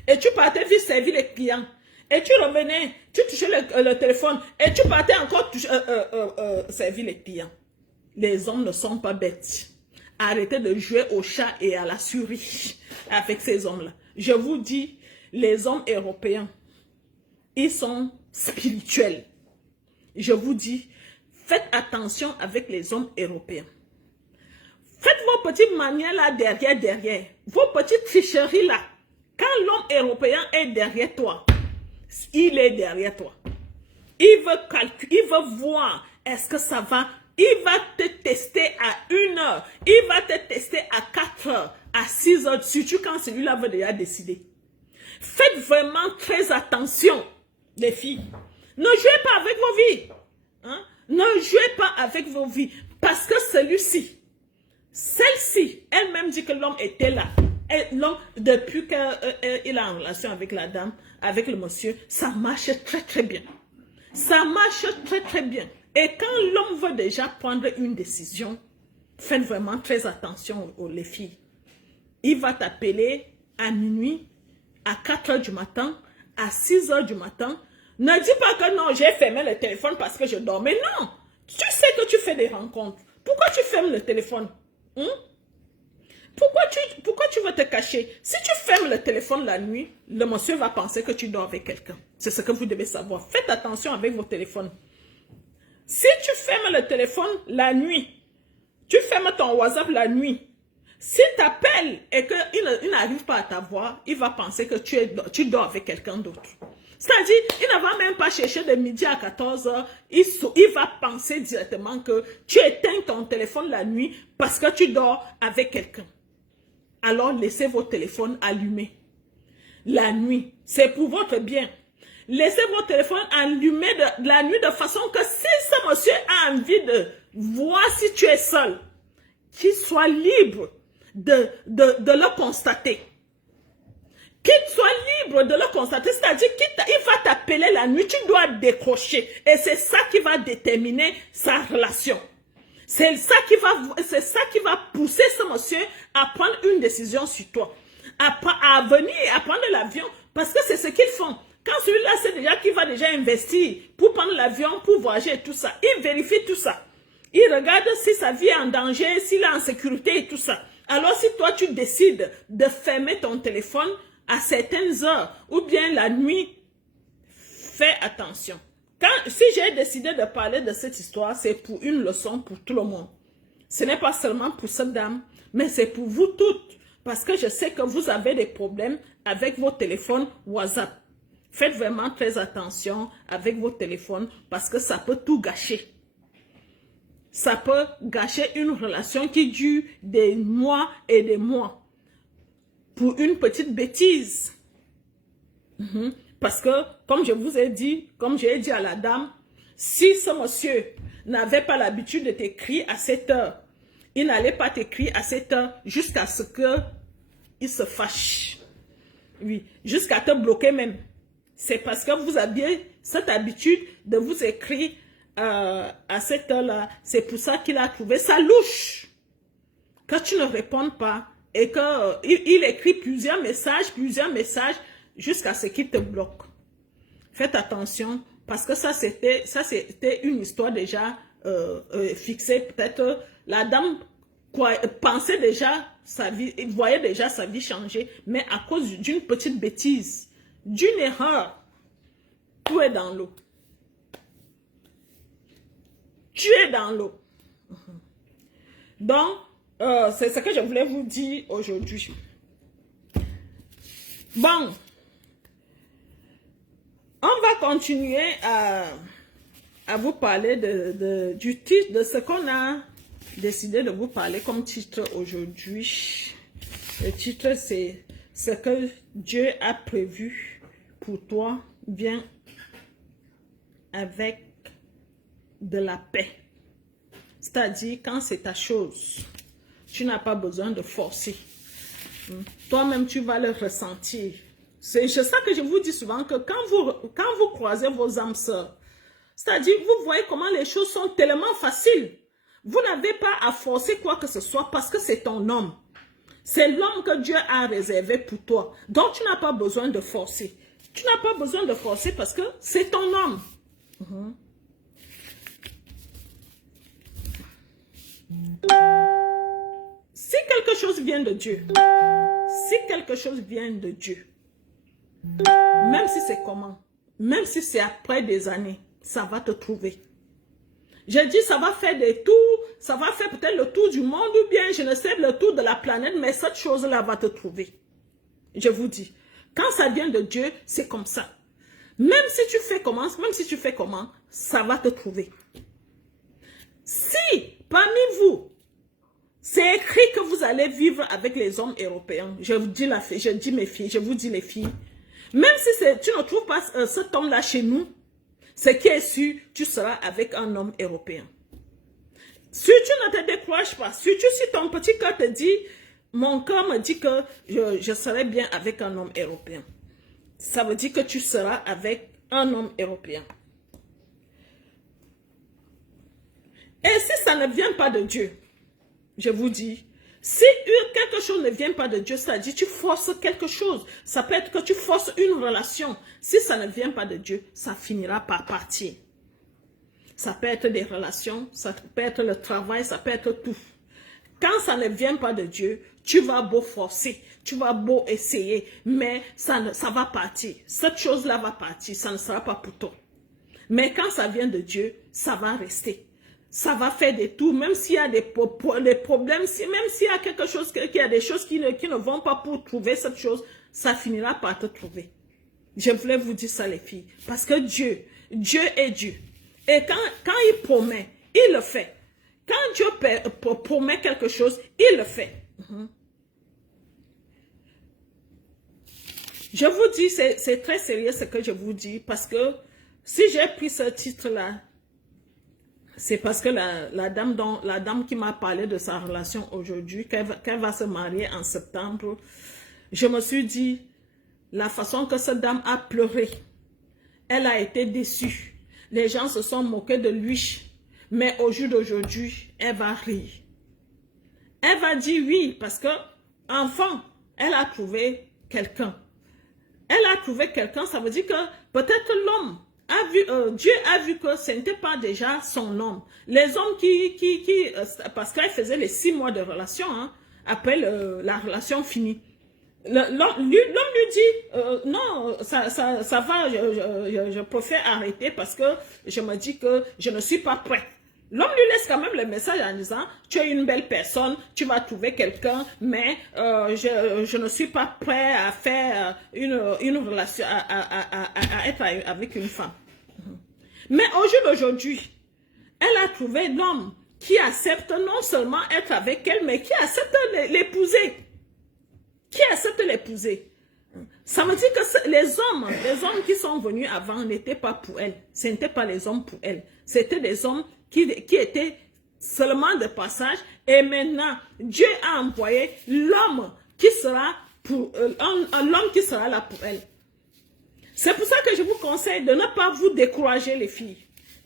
Et tu partais vite servir les clients. Et tu revenais, tu touchais le téléphone et tu partais encore servir les clients. Les hommes ne sont pas bêtes. Arrêtez de jouer au chat et à la souris avec ces hommes-là. Je vous dis, les hommes européens, ils sont spirituels. Je vous dis, faites attention avec les hommes européens. Faites vos petites manières là derrière. Vos petites tricheries là. Quand l'homme européen est derrière toi, il est derrière toi. Il veut calculer, il veut voir est-ce que ça va. Il va te tester à 1 heure. Il va te tester à 4 heures, à 6 heures, surtout quand celui-là veut déjà décider. Faites vraiment très attention, les filles. Ne jouez pas avec vos vies. Hein? Ne jouez pas avec vos vies. Parce que celui-ci, celle-ci, elle-même dit que l'homme était là. L'homme, depuis qu'il a en relation avec la dame, avec le monsieur, ça marche très très bien. Ça marche très très bien. Et quand l'homme veut déjà prendre une décision, faites vraiment très attention les filles. Il va t'appeler à minuit, à 4 heures du matin, à 6 heures du matin. Ne dis pas que non, j'ai fermé le téléphone parce que je dormais. Non, tu sais que tu fais des rencontres. Pourquoi tu fermes le téléphone? Pourquoi tu veux te cacher? Si tu fermes le téléphone la nuit, le monsieur va penser que tu dors avec quelqu'un. C'est ce que vous devez savoir. Faites attention avec vos téléphones. Si tu fermes le téléphone la nuit, tu fermes ton WhatsApp la nuit, s'il t'appelle et qu'il n'arrive pas à t'avoir, il va penser que tu dors avec quelqu'un d'autre. C'est-à-dire, il ne va même pas chercher de midi à 14 heures, il va penser directement que tu éteins ton téléphone la nuit parce que tu dors avec quelqu'un. Alors, laissez vos téléphones allumés la nuit. C'est pour votre bien. Laissez vos téléphones allumés la nuit de façon que si ce monsieur a envie de voir si tu es seul, qu'il soit libre de le constater. Qu'il soit libre de le constater, c'est-à-dire qu'il va t'appeler la nuit, tu dois décrocher. Et c'est ça qui va déterminer sa relation. C'est ça qui va pousser ce monsieur à prendre une décision sur toi. À venir et à prendre l'avion. Parce que c'est ce qu'ils font. Quand celui-là sait déjà qu'il va déjà investir pour prendre l'avion, pour voyager et tout ça, il vérifie tout ça. Il regarde si sa vie est en danger, s'il est en sécurité et tout ça. Alors si toi tu décides de fermer ton téléphone à certaines heures ou bien la nuit, fais attention. Si j'ai décidé de parler de cette histoire, c'est pour une leçon pour tout le monde. Ce n'est pas seulement pour cette dame, mais c'est pour vous toutes. Parce que je sais que vous avez des problèmes avec vos téléphones WhatsApp. Faites vraiment très attention avec vos téléphones parce que ça peut tout gâcher. Ça peut gâcher une relation qui dure des mois et des mois pour une petite bêtise. Parce que, comme je vous ai dit, comme j'ai dit à la dame, si ce monsieur n'avait pas l'habitude de t'écrire à 7 heures, il n'allait pas t'écrire à 7 heures jusqu'à ce qu'il se fâche. Oui, jusqu'à te bloquer même. C'est parce que vous aviez cette habitude de vous écrire à cette heure-là. C'est pour ça qu'il a trouvé ça louche. Que tu ne répondes pas et qu'il écrit plusieurs messages jusqu'à ce qu'il te bloque. Faites attention parce que ça c'était une histoire déjà fixée. Peut-être la dame pensait déjà sa vie, voyait déjà sa vie changer, mais à cause d'une petite bêtise, d'une erreur, tout est dans l'eau. Tu es dans l'eau. Donc, c'est ce que je voulais vous dire aujourd'hui. Bon, on va continuer à vous parler du titre, de ce qu'on a décidé de vous parler comme titre aujourd'hui. Le titre, c'est « Ce que Dieu a prévu pour toi vient avec de la paix. » C'est-à-dire, quand c'est ta chose, tu n'as pas besoin de forcer. Toi-même, tu vas le ressentir. C'est ça que je vous dis souvent, que quand vous croisez vos âmes sœurs, c'est-à-dire, vous voyez comment les choses sont tellement faciles. Vous n'avez pas à forcer quoi que ce soit parce que c'est ton homme. C'est l'homme que Dieu a réservé pour toi. Donc, tu n'as pas besoin de forcer. Tu n'as pas besoin de forcer parce que c'est ton homme. Si quelque chose vient de Dieu, même si c'est comment, même si c'est après des années, ça va te trouver. Je dis, ça va faire des tours, ça va faire peut-être le tour du monde ou bien, je ne sais, le tour de la planète, mais cette chose-là va te trouver. Je vous dis, quand ça vient de Dieu, c'est comme ça. Même si tu fais comment, ça va te trouver. Si, parmi vous, c'est écrit que vous allez vivre avec les hommes européens, je vous dis mes filles, je vous dis les filles, même si tu ne trouves pas cet homme-là chez nous, ce qui est sûr, tu seras avec un homme européen. Si tu ne te décourages pas, si ton petit cœur te dit, mon cœur me dit que je serai bien avec un homme européen. Ça veut dire que tu seras avec un homme européen. Et si ça ne vient pas de Dieu, je vous dis, si quelque chose ne vient pas de Dieu, c'est-à-dire tu forces quelque chose. Ça peut être que tu forces une relation. Si ça ne vient pas de Dieu, ça finira par partir. Ça peut être des relations, ça peut être le travail, ça peut être tout. Quand ça ne vient pas de Dieu, tu vas beau forcer, tu vas beau essayer, mais ça va partir. Cette chose-là va partir, ça ne sera pas pour toi. Mais quand ça vient de Dieu, ça va rester. Ça va faire des tours, même s'il y a des problèmes, même s'il y a quelque chose, qu'il y a des choses qui ne vont pas pour trouver cette chose, ça finira par te trouver. Je voulais vous dire ça, les filles, parce que Dieu est Dieu. Et quand il promet, il le fait. Quand Dieu promet quelque chose, il le fait. Je vous dis, c'est très sérieux ce que je vous dis, parce que si j'ai pris ce titre-là, c'est parce que la dame qui m'a parlé de sa relation aujourd'hui, qu'elle va se marier en septembre, je me suis dit, la façon que cette dame a pleuré, elle a été déçue. Les gens se sont moqués de lui, mais au jour d'aujourd'hui, elle va rire. Elle va dire oui, parce que, enfant, elle a trouvé quelqu'un. Elle a trouvé quelqu'un, ça veut dire que peut-être l'homme a vu, Dieu a vu que ce n'était pas déjà son homme. Les hommes parce qu'elle faisait les 6 mois de relation, hein, après la relation finie. L'homme lui dit, non, ça va, je préfère arrêter parce que je me dis que je ne suis pas prêt. L'homme lui laisse quand même le message en disant, tu es une belle personne, tu vas trouver quelqu'un, mais je ne suis pas prêt à faire une relation, à être avec une femme. Mais au jour d'aujourd'hui, elle a trouvé l'homme qui accepte non seulement être avec elle, mais qui accepte l'épouser. Qui accepte l'épouser. Ça veut dire que les hommes qui sont venus avant n'étaient pas pour elle. Ce n'étaient pas les hommes pour elle. C'était des hommes qui étaient seulement de passage. Et maintenant, Dieu a envoyé l'homme qui sera l'homme qui sera là pour elle. C'est pour ça que je vous conseille de ne pas vous décourager, les filles.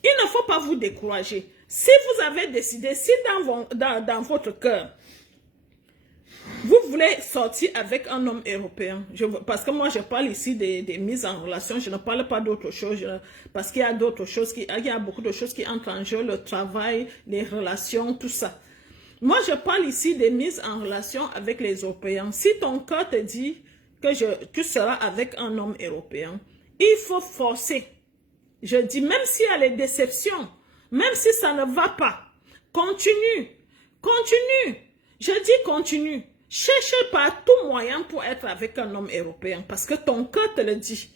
Il ne faut pas vous décourager. Si vous avez décidé, si dans votre cœur, vous voulez sortir avec un homme européen, parce que moi je parle ici des mises en relation, je ne parle pas d'autre chose, parce qu'il y a d'autres choses, il y a beaucoup de choses qui entrent en jeu, le travail, les relations, tout ça. Moi je parle ici des mises en relation avec les Européens. Si ton cœur te dit que tu seras avec un homme européen, il faut forcer. Je dis, même s'il y a les déceptions, même si ça ne va pas, continue, continue. Je dis continue. Cherche par tout moyen pour être avec un homme européen. Parce que ton cœur te le dit.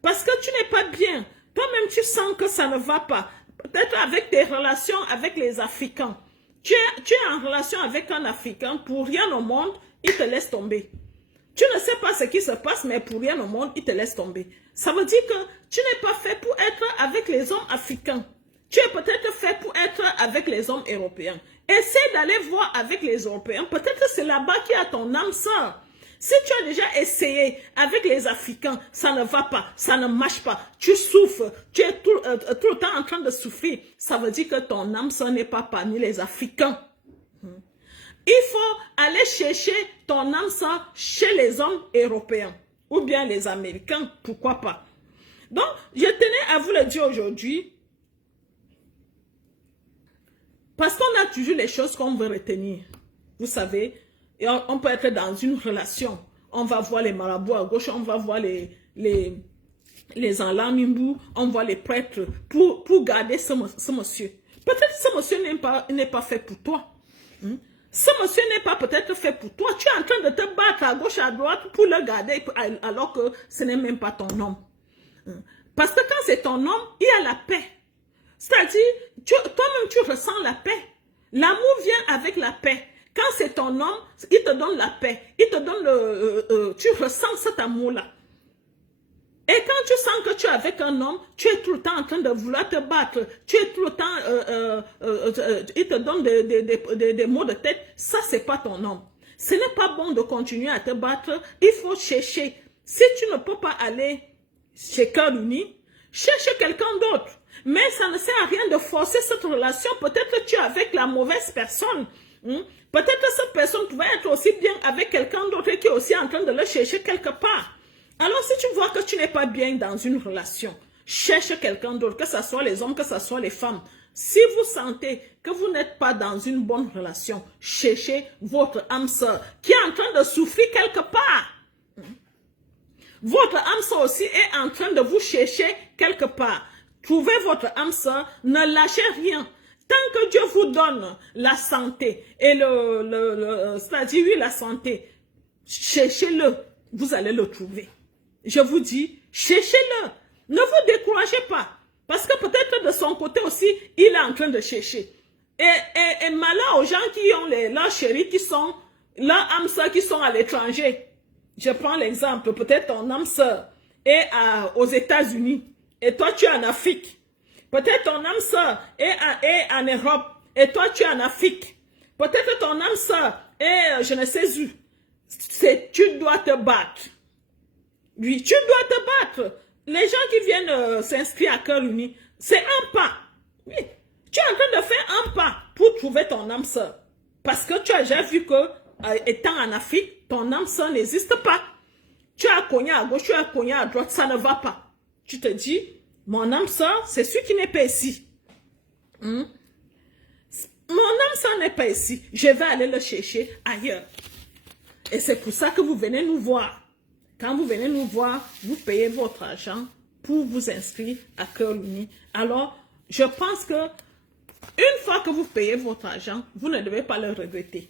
Parce que tu n'es pas bien. Toi-même, tu sens que ça ne va pas. Peut-être avec tes relations avec les Africains. Tu es en relation avec un Africain. Pour rien au monde, il te laisse tomber. Tu ne sais pas ce qui se passe, mais pour rien au monde, il te laisse tomber. Ça veut dire que tu n'es pas fait pour être avec les hommes africains. Tu es peut-être fait pour être avec les hommes européens. Essaie d'aller voir avec les Européens. Peut-être c'est là-bas qu'il y a ton âme sœur. Si tu as déjà essayé avec les Africains, ça ne va pas, ça ne marche pas. Tu souffres, tu es tout le temps en train de souffrir. Ça veut dire que ton âme sœur n'est pas parmi les Africains. Il faut aller chercher ton âme sœur chez les hommes européens. Ou bien les Américains, pourquoi pas. Donc, je tenais à vous le dire aujourd'hui. Parce qu'on a toujours les choses qu'on veut retenir. Vous savez, et on peut être dans une relation. On va voir les marabouts à gauche, on va voir les enlamimbou, on voit les prêtres pour garder ce monsieur. Peut-être ce monsieur n'est pas fait pour toi. Ce monsieur n'est pas peut-être fait pour toi. Tu es en train de te battre à gauche, à droite pour le garder alors que ce n'est même pas ton homme. Parce que quand c'est ton homme, il y a la paix. C'est-à-dire, toi-même tu ressens la paix. L'amour vient avec la paix. Quand c'est ton homme, il te donne la paix. Il te donne tu ressens cet amour-là. Et quand tu sens que tu es avec un homme, tu es tout le temps en train de vouloir te battre. Tu es tout le temps, il te donne des maux de tête. Ça, c'est pas ton homme. Ce n'est pas bon de continuer à te battre. Il faut chercher. Si tu ne peux pas aller chez Cœur Uni, cherche quelqu'un d'autre. Mais ça ne sert à rien de forcer cette relation. Peut-être que tu es avec la mauvaise personne. Peut-être que cette personne pouvait être aussi bien avec quelqu'un d'autre qui est aussi en train de le chercher quelque part. Alors, si tu vois que tu n'es pas bien dans une relation, cherche quelqu'un d'autre, que ce soit les hommes, que ce soit les femmes. Si vous sentez que vous n'êtes pas dans une bonne relation, cherchez votre âme sœur qui est en train de souffrir quelque part. Votre âme sœur aussi est en train de vous chercher quelque part. Trouvez votre âme sœur, ne lâchez rien. Tant que Dieu vous donne la santé et c'est-à-dire oui, la santé, cherchez-le, vous allez le trouver. Je vous dis, cherchez-le. Ne vous découragez pas. Parce que peut-être de son côté aussi, il est en train de chercher. Et malheur aux gens qui ont leurs chéris qui sont, leurs âmes sœurs qui sont à l'étranger. Je prends l'exemple, peut-être ton âme sœur est aux États-Unis et toi tu es en Afrique. Peut-être ton âme sœur est en Europe et toi tu es en Afrique. Peut-être ton âme sœur est je ne sais où. Tu dois te battre. Oui, tu dois te battre. Les gens qui viennent s'inscrire à Cœur Uni, c'est un pas. Oui, tu es en train de faire un pas pour trouver ton âme sœur. Parce que tu as déjà vu que, étant en Afrique, ton âme sœur n'existe pas. Tu as cogné à gauche, tu as cogné à droite, ça ne va pas. Tu te dis, mon âme sœur, c'est celui qui n'est pas ici. Mon âme sœur n'est pas ici. Je vais aller le chercher ailleurs. Et c'est pour ça que vous venez nous voir. Quand vous venez nous voir, vous payez votre argent pour vous inscrire à Cœur Uni. Alors, je pense que une fois que vous payez votre argent, vous ne devez pas le regretter.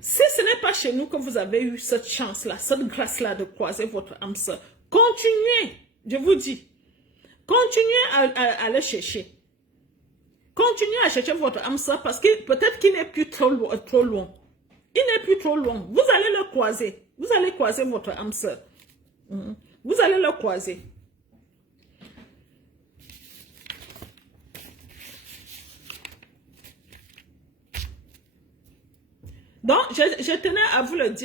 Si ce n'est pas chez nous que vous avez eu cette chance-là, cette grâce-là de croiser votre âme sœur, continuez, je vous dis, continuez à le chercher. Continuez à chercher votre âme sœur parce que peut-être qu'il n'est plus trop loin. Il n'est plus trop loin. Vous allez le croiser. Vous allez croiser votre âme sœur. Vous allez le croiser. Donc, je tenais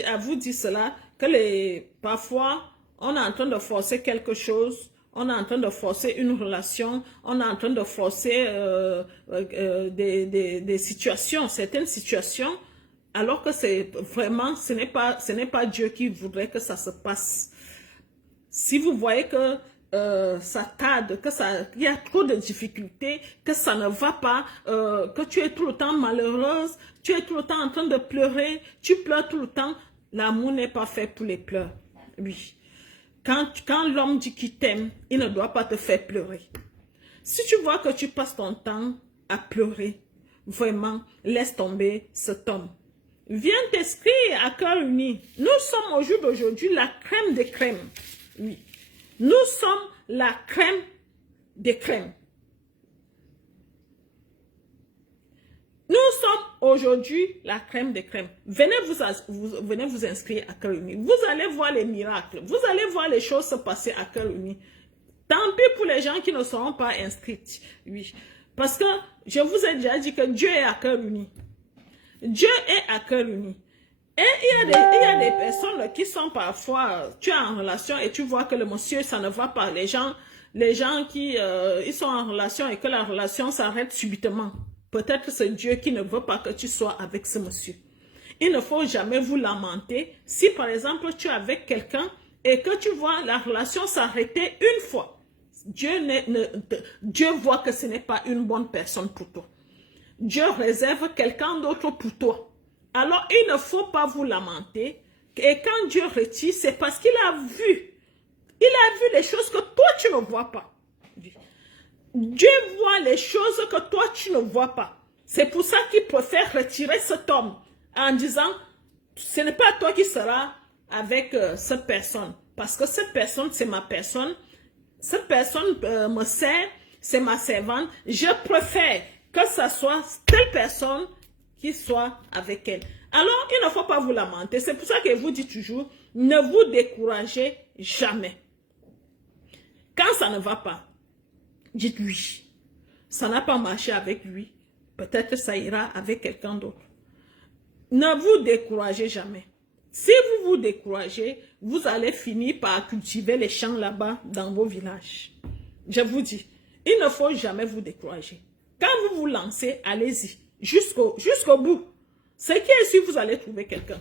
à vous dire cela, que parfois, on est en train de forcer quelque chose, on est en train de forcer une relation, on est en train de forcer des situations, certaines situations, alors que c'est vraiment, ce n'est pas Dieu qui voudrait que ça se passe. Si vous voyez que ça tarde, qu'il y a trop de difficultés, que ça ne va pas, que tu es tout le temps malheureuse, tu es tout le temps en train de pleurer, tu pleures tout le temps, l'amour n'est pas fait pour les pleurs. Oui. Quand l'homme dit qu'il t'aime, il ne doit pas te faire pleurer. Si tu vois que tu passes ton temps à pleurer, vraiment, laisse tomber cet homme. Viens t'inscrire à Cœur Uni. Nous sommes au jour d'aujourd'hui la crème des crèmes. Oui. Nous sommes la crème des crèmes. Nous sommes aujourd'hui la crème des crèmes. Venez vous inscrire à Cœur Uni. Vous allez voir les miracles. Vous allez voir les choses se passer à Cœur Uni. Tant pis pour les gens qui ne seront pas inscrits. Oui. Parce que je vous ai déjà dit que Dieu est à Cœur Uni. Dieu est à Cœur Uni. Et il y a des personnes qui sont parfois, tu es en relation et tu vois que le monsieur, ça ne va pas. Les gens qui ils sont en relation et que la relation s'arrête subitement. Peut-être que c'est Dieu qui ne veut pas que tu sois avec ce monsieur. Il ne faut jamais vous lamenter. Si par exemple tu es avec quelqu'un et que tu vois la relation s'arrêter une fois, Dieu voit que ce n'est pas une bonne personne pour toi. Dieu réserve quelqu'un d'autre pour toi. Alors, il ne faut pas vous lamenter. Et quand Dieu retire, c'est parce qu'il a vu. Il a vu les choses que toi, tu ne vois pas. Dieu voit les choses que toi, tu ne vois pas. C'est pour ça qu'il préfère retirer cet homme en disant, ce n'est pas toi qui seras avec cette personne. Parce que cette personne, c'est ma personne. Cette personne me sert, c'est ma servante. Je préfère que ce soit telle personne qui soit avec elle. Alors, il ne faut pas vous lamenter. C'est pour ça que je vous dis toujours, ne vous découragez jamais. Quand ça ne va pas, dites oui. Ça n'a pas marché avec lui. Peut-être que ça ira avec quelqu'un d'autre. Ne vous découragez jamais. Si vous vous découragez, vous allez finir par cultiver les champs là-bas dans vos villages. Je vous dis, il ne faut jamais vous décourager. Quand vous vous lancez, allez-y jusqu'au bout. Ce qui est sûr, vous allez trouver quelqu'un.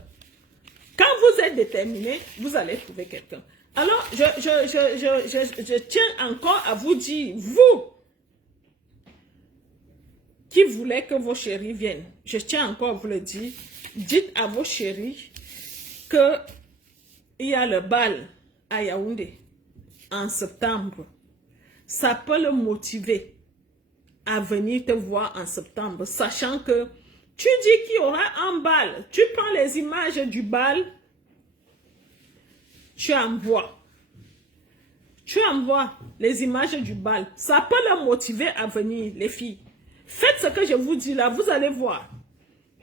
Quand vous êtes déterminé, vous allez trouver quelqu'un. Alors, je tiens encore à vous dire, vous qui voulez que vos chéris viennent, je tiens encore à vous le dire, dites à vos chéris qu'il y a le bal à Yaoundé en septembre. Ça peut le motiver à venir te voir en septembre, sachant que tu dis qu'il y aura un bal, tu prends les images du bal, tu envoies les images du bal. Ça peut le motiver à venir, les filles. Faites ce que je vous dis là, vous allez voir.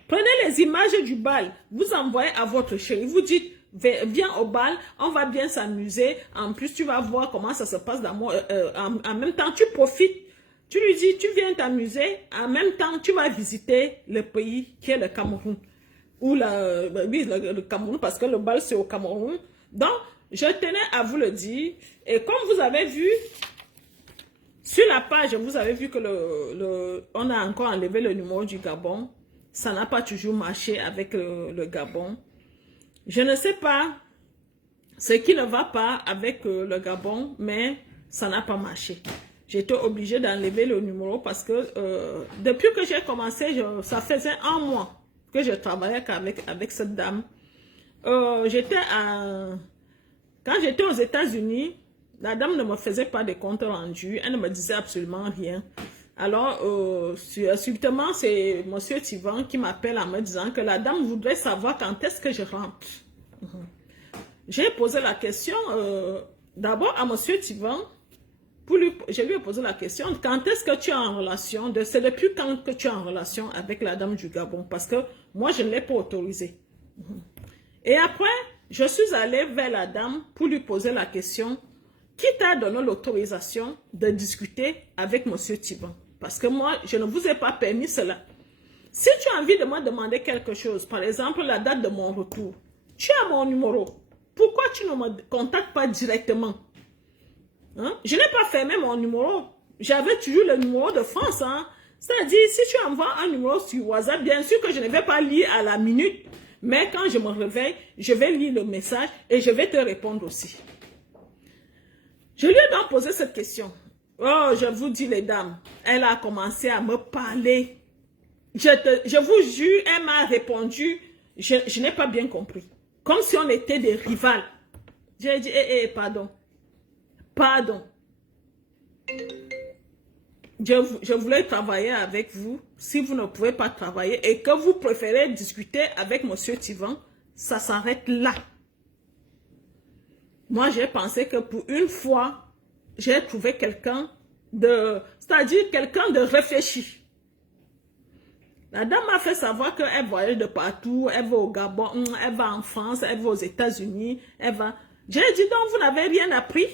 Prenez les images du bal, vous envoyez à votre chéri, vous dites, viens au bal, on va bien s'amuser. En plus, tu vas voir comment ça se passe en même temps, tu profites. Tu lui dis, tu viens t'amuser, en même temps, tu vas visiter le pays qui est le Cameroun. Ou le Cameroun, parce que le bal, c'est au Cameroun. Donc, je tenais à vous le dire. Et comme vous avez vu, sur la page, vous avez vu que on a encore enlevé le numéro du Gabon. Ça n'a pas toujours marché avec le Gabon. Je ne sais pas ce qui ne va pas avec le Gabon, mais ça n'a pas marché. J'étais obligée d'enlever le numéro parce que depuis que j'ai commencé, ça faisait un mois que je travaillais avec cette dame. Quand j'étais aux États-Unis, la dame ne me faisait pas de compte rendu, elle ne me disait absolument rien. Alors, subitement, c'est M. Tivan qui m'appelle en me disant que la dame voudrait savoir quand est-ce que je rentre. J'ai posé la question d'abord à M. Tivan. Je lui ai posé la question, quand est-ce que tu es en relation, c'est depuis quand que tu es en relation avec la dame du Gabon, parce que moi, je ne l'ai pas autorisé. Et après, je suis allée vers la dame pour lui poser la question, qui t'a donné l'autorisation de discuter avec M. Tiban? Parce que moi, je ne vous ai pas permis cela. Si tu as envie de me demander quelque chose, par exemple, la date de mon retour, tu as mon numéro. Pourquoi tu ne me contactes pas directement? Hein? Je n'ai pas fermé mon numéro. J'avais toujours le numéro de France. Hein? C'est-à-dire, si tu envoies un numéro sur WhatsApp, bien sûr que je ne vais pas lire à la minute. Mais quand je me réveille, je vais lire le message et je vais te répondre aussi. Je lui ai donc posé cette question. Oh, je vous dis les dames, elle a commencé à me parler. Je vous jure, elle m'a répondu, je n'ai pas bien compris. Comme si on était des rivales. J'ai dit, pardon. Pardon. Je voulais travailler avec vous. Si vous ne pouvez pas travailler et que vous préférez discuter avec M. Tivan, ça s'arrête là. Moi, j'ai pensé que pour une fois, j'ai trouvé quelqu'un c'est-à-dire quelqu'un de réfléchi. La dame m'a fait savoir qu'elle voyage de partout, elle va au Gabon, elle va en France, elle va aux États-Unis, elle va... J'ai dit donc, vous n'avez rien appris.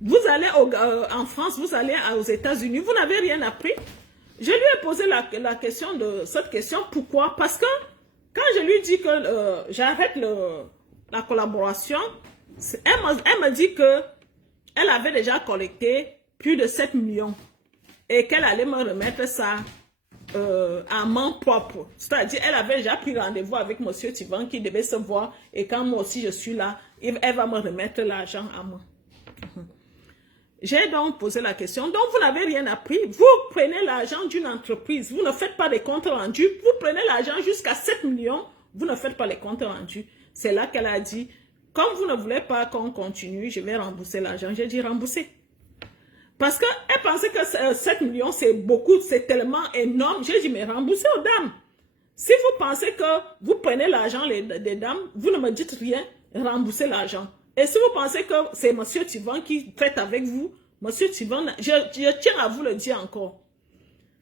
Vous allez en France, vous allez aux États-Unis, vous n'avez rien appris. Je lui ai posé cette question, pourquoi? Parce que quand je lui dis que j'arrête la collaboration, elle me dit que elle avait déjà collecté plus de 7 millions et qu'elle allait me remettre ça en main propre. C'est-à-dire, elle avait déjà pris rendez-vous avec M. Tivan qui devait se voir et quand moi aussi je suis là, elle va me remettre l'argent à moi. J'ai donc posé la question. Donc, vous n'avez rien appris. Vous prenez l'argent d'une entreprise. Vous ne faites pas les comptes rendus. Vous prenez l'argent jusqu'à 7 millions. Vous ne faites pas les comptes rendus. C'est là qu'elle a dit, comme vous ne voulez pas qu'on continue, je vais rembourser l'argent. J'ai dit rembourser. Parce qu'elle pensait que 7 millions, c'est beaucoup, c'est tellement énorme. J'ai dit, mais remboursez aux dames. Si vous pensez que vous prenez l'argent des dames, vous ne me dites rien, remboursez l'argent. Et si vous pensez que c'est M. Tivan qui traite avec vous, M. Tivan, je tiens à vous le dire encore.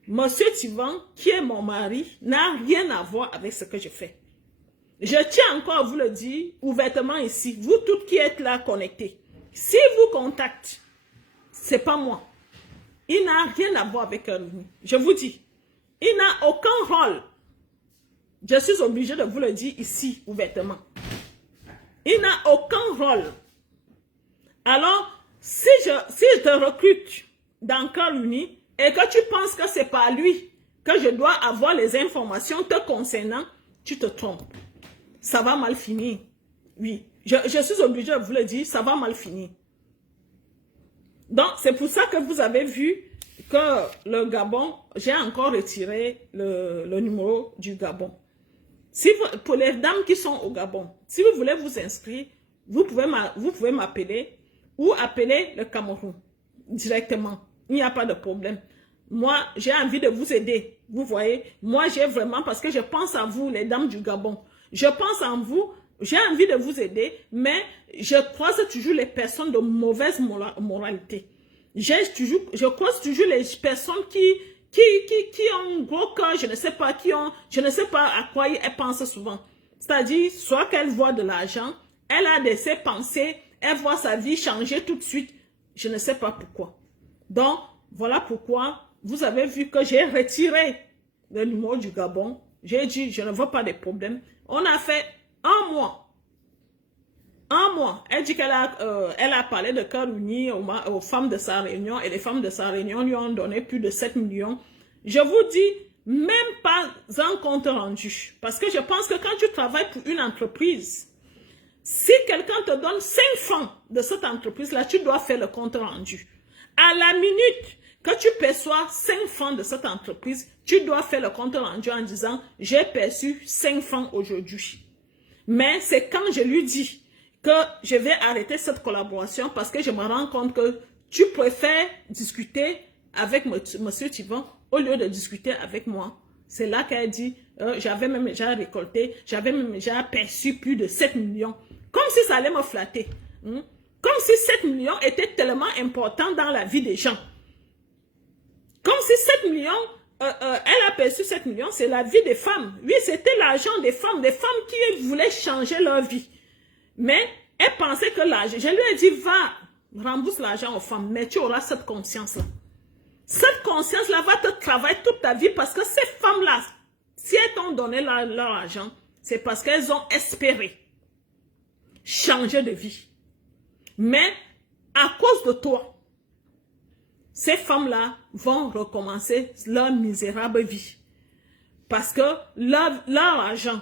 M. Tivan, qui est mon mari, n'a rien à voir avec ce que je fais. Je tiens encore à vous le dire ouvertement ici, vous toutes qui êtes là connectés. Si vous contactez, c'est pas moi. Il n'a rien à voir avec Karuni. Je vous dis, il n'a aucun rôle. Je suis obligée de vous le dire ici ouvertement. Il n'a aucun rôle. Alors, si je te recrute dans Karuni et que tu penses que c'est pas lui que je dois avoir les informations te concernant, tu te trompes. Ça va mal finir. Oui, je suis obligée de vous le dire, ça va mal finir. Donc, c'est pour ça que vous avez vu que le Gabon, j'ai encore retiré le numéro du Gabon. Si pour les dames qui sont au Gabon, si vous voulez vous inscrire, vous pouvez m'appeler ou appeler le Cameroun directement. Il n'y a pas de problème. Moi, j'ai envie de vous aider. Vous voyez, moi, j'ai vraiment, parce que je pense à vous, les dames du Gabon. Je pense en vous, j'ai envie de vous aider, mais je croise toujours les personnes de mauvaise moralité. Je croise toujours les personnes qui ont un gros cœur, je ne sais pas à quoi elles pensent souvent. C'est-à-dire, soit qu'elle voit de l'argent, elle a ses pensées, elle voit sa vie changer tout de suite. Je ne sais pas pourquoi. Donc, voilà pourquoi vous avez vu que j'ai retiré le numéro du Gabon. J'ai dit, je ne veux pas de problème. On a fait un mois. Un mois. Elle dit qu'elle a parlé de Karuni aux femmes de sa réunion et les femmes de sa réunion lui ont donné plus de 7 millions. Je vous dis, même pas un compte rendu. Parce que je pense que quand tu travailles pour une entreprise, si quelqu'un te donne 5 francs de cette entreprise-là, tu dois faire le compte rendu. À la minute que tu perçois 5 francs de cette entreprise, tu dois faire le compte rendu en disant « J'ai perçu 5 francs aujourd'hui ». Mais c'est quand je lui dis que je vais arrêter cette collaboration parce que je me rends compte que tu préfères discuter avec M. Tivan au lieu de discuter avec moi. C'est là qu'elle dit j'avais même déjà récolté, j'avais même déjà perçu plus de 7 millions. Comme si ça allait me flatter. Comme si 7 millions étaient tellement importants dans la vie des gens. Comme si 7 millions, elle a perçu 7 millions, c'est la vie des femmes. Oui, c'était l'argent des femmes qui voulaient changer leur vie. Mais elle pensait que l'argent, je lui ai dit, va, rembourse l'argent aux femmes, mais tu auras cette conscience-là. Cette conscience-là va te travailler toute ta vie parce que ces femmes-là, si elles t'ont donné leur argent, c'est parce qu'elles ont espéré changer de vie. Mais à cause de toi, ces femmes-là vont recommencer leur misérable vie. Parce que leur argent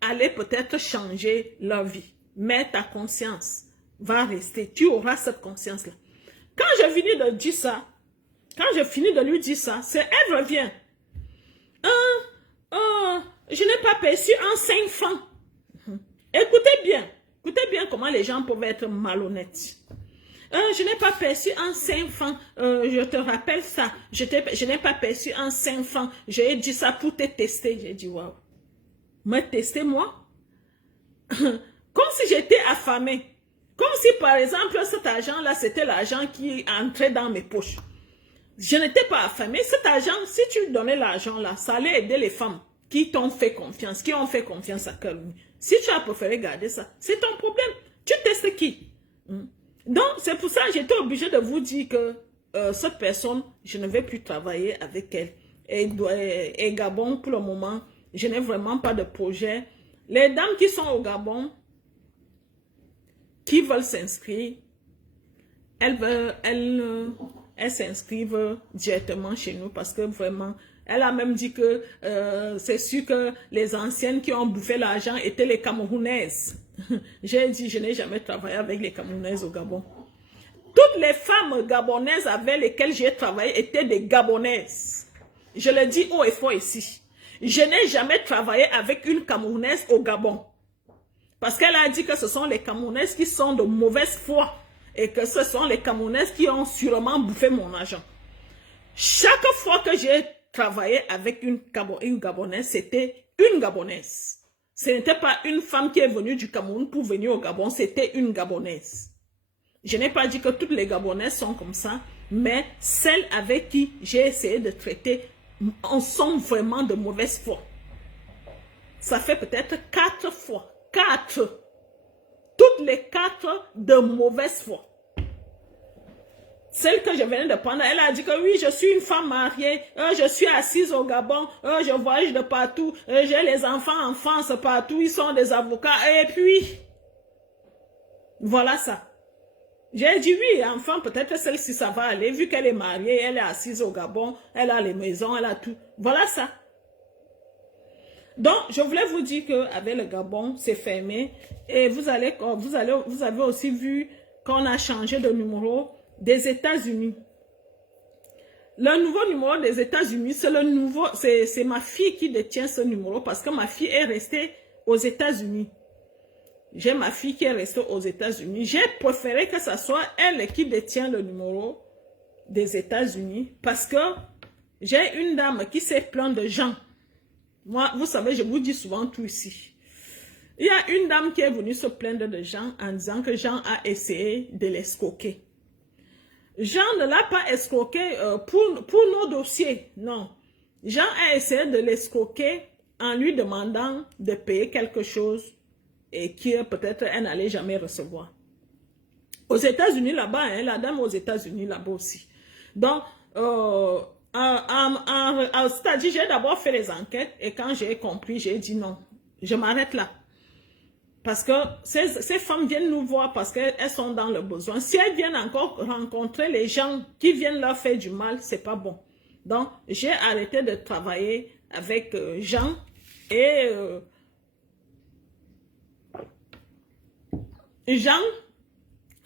allait peut-être changer leur vie. Mais ta conscience va rester. Tu auras cette conscience-là. Quand je finis de dire ça, c'est elle revient. Je n'ai pas perçu un 5 francs. Écoutez bien comment les gens peuvent être malhonnêtes. Je n'ai pas perçu un 5 francs. Je te rappelle ça. Je n'ai pas perçu un 5 francs. J'ai dit ça pour te tester. J'ai dit, waouh. Me tester, moi? Comme si j'étais affamée. Comme si, par exemple, cet argent-là, c'était l'argent qui entrait dans mes poches. Je n'étais pas affamée. Cet argent, si tu donnais l'argent-là, ça allait aider les femmes qui t'ont fait confiance, qui ont fait confiance à Karuni. Si tu as préféré garder ça, c'est ton problème. Tu testes qui? Donc, c'est pour ça que j'étais obligée de vous dire que cette personne, je ne vais plus travailler avec elle. Et Gabon, pour le moment, je n'ai vraiment pas de projet. Les dames qui sont au Gabon, qui veulent s'inscrire, elles s'inscrivent directement chez nous parce que vraiment, elle a même dit que c'est sûr que les anciennes qui ont bouffé l'argent étaient les Camerounaises. J'ai dit, je n'ai jamais travaillé avec les Camerounaises au Gabon. Toutes les femmes gabonaises avec lesquelles j'ai travaillé étaient des Gabonaises. Je le dis haut et fort ici. Je n'ai jamais travaillé avec une Camerounaise au Gabon. Parce qu'elle a dit que ce sont les Camerounaises qui sont de mauvaise foi et que ce sont les Camerounaises qui ont sûrement bouffé mon argent. Chaque fois que j'ai travaillé avec une Gabonaise, c'était une Gabonaise. Ce n'était pas une femme qui est venue du Cameroun pour venir au Gabon, c'était une Gabonaise. Je n'ai pas dit que toutes les Gabonaises sont comme ça, mais celles avec qui j'ai essayé de traiter en sont vraiment de mauvaise foi. Ça fait peut-être 4 fois. 4. Toutes les 4 de mauvaise foi. Celle que je venais de prendre, elle a dit que oui, je suis une femme mariée, je suis assise au Gabon, je voyage de partout, j'ai les enfants en France partout, ils sont des avocats, et puis, voilà ça. J'ai dit oui, enfin, peut-être celle-ci, ça va aller, vu qu'elle est mariée, elle est assise au Gabon, elle a les maisons, elle a tout. Voilà ça. Donc, je voulais vous dire qu'avec le Gabon, c'est fermé. Et vous avez aussi vu qu'on a changé de numéro des États-Unis. Le nouveau numéro des États-Unis, c'est ma fille qui détient ce numéro parce que ma fille est restée aux États-Unis. J'ai ma fille qui est restée aux États-Unis. J'ai préféré que ce soit elle qui détient le numéro des États-Unis parce que j'ai une dame qui s'est plainte de gens. Moi, vous savez, je vous dis souvent tout ici. Il y a une dame qui est venue se plaindre de Jean en disant que Jean a essayé de l'escroquer. Jean ne l'a pas escroqué pour nos dossiers, non. Jean a essayé de l'escroquer en lui demandant de payer quelque chose et que peut-être elle n'allait jamais recevoir. Aux États-Unis là-bas, hein, la dame aux États-Unis là-bas aussi. Donc, c'est-à-dire, j'ai d'abord fait les enquêtes et quand j'ai compris, j'ai dit non, je m'arrête là. Parce que ces femmes viennent nous voir parce qu'elles sont dans le besoin. Si elles viennent encore rencontrer les gens qui viennent leur faire du mal, c'est pas bon. Donc, j'ai arrêté de travailler avec Jean et Jean,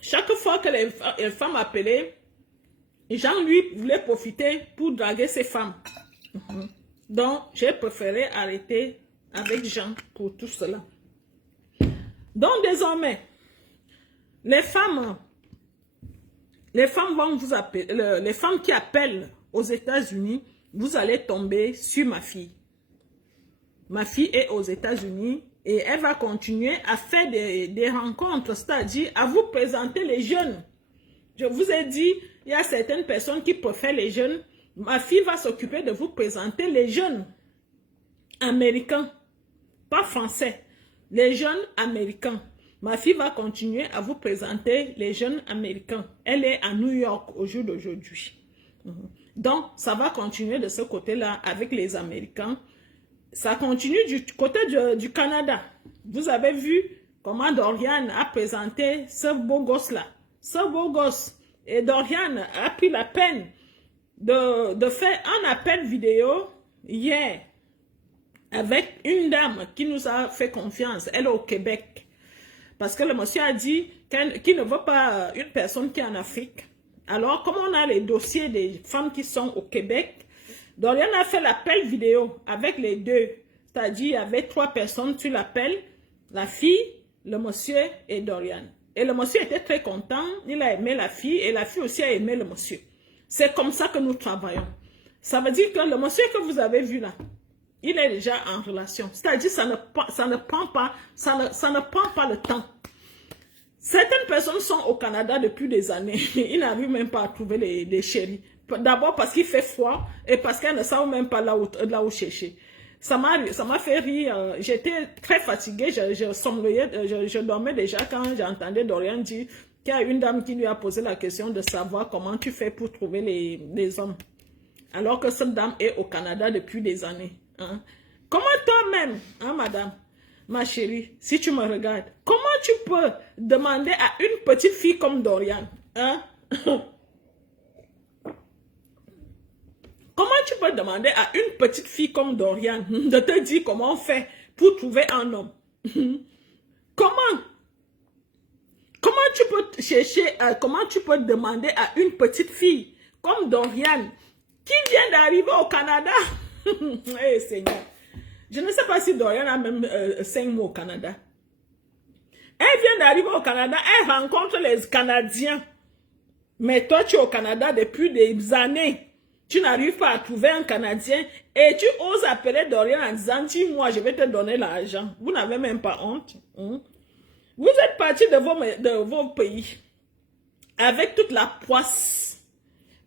chaque fois que les femmes appelaient, Jean, lui, voulait profiter pour draguer ces femmes. Donc, j'ai préféré arrêter avec Jean pour tout cela. Donc, désormais, les femmes vont vous appeler, les femmes qui appellent aux États-Unis, vous allez tomber sur ma fille. Ma fille est aux États-Unis et elle va continuer à faire des rencontres, c'est-à-dire à vous présenter les jeunes. Je vous ai dit, il y a certaines personnes qui préfèrent les jeunes. Ma fille va s'occuper de vous présenter les jeunes américains, pas français, les jeunes américains. Ma fille va continuer à vous présenter les jeunes américains. Elle est à New York au jour d'aujourd'hui. Donc, ça va continuer de ce côté-là avec les Américains. Ça continue du côté du Canada. Vous avez vu comment Dorian a présenté ce beau gosse-là. Ce beau gosse. Et Dorian a pris la peine de faire un appel vidéo hier avec une dame qui nous a fait confiance. Elle est au Québec. Parce que le monsieur a dit qu'il ne veut pas une personne qui est en Afrique. Alors, comme on a les dossiers des femmes qui sont au Québec, Dorian a fait l'appel vidéo avec les deux. C'est-à-dire, il y avait 3 personnes sur l'appel, la fille, le monsieur et Dorian. Et le monsieur était très content, il a aimé la fille et la fille aussi a aimé le monsieur. C'est comme ça que nous travaillons. Ça veut dire que le monsieur que vous avez vu là, il est déjà en relation. C'est-à-dire, ça ne prend pas le temps. Certaines personnes sont au Canada depuis des années. Ils n'arrivent même pas à trouver des chéris. D'abord parce qu'il fait froid et parce qu'elles ne savent même pas là où chercher. Ça m'a fait rire. J'étais très fatiguée. Je dormais déjà quand j'entendais Dorian dire qu'il y a une dame qui lui a posé la question de savoir comment tu fais pour trouver les hommes. Alors que cette dame est au Canada depuis des années. Hein? Comment toi-même, hein, madame, ma chérie, si tu me regardes, comment tu peux demander à une petite fille comme Dorian, hein? Comment tu peux demander à une petite fille comme Dorian de te dire comment on fait pour trouver un homme? Comment tu peux chercher, comment tu peux demander à une petite fille comme Dorian qui vient d'arriver au Canada? Hey, Seigneur. Je ne sais pas si Dorian a même 5 mois au Canada. Elle vient d'arriver au Canada, elle rencontre les Canadiens. Mais toi, tu es au Canada depuis des années. Tu n'arrives pas à trouver un Canadien et tu oses appeler Dorian en disant, dis-moi, je vais te donner l'argent. Vous n'avez même pas honte. Vous êtes parti de vos pays avec toute la poisse.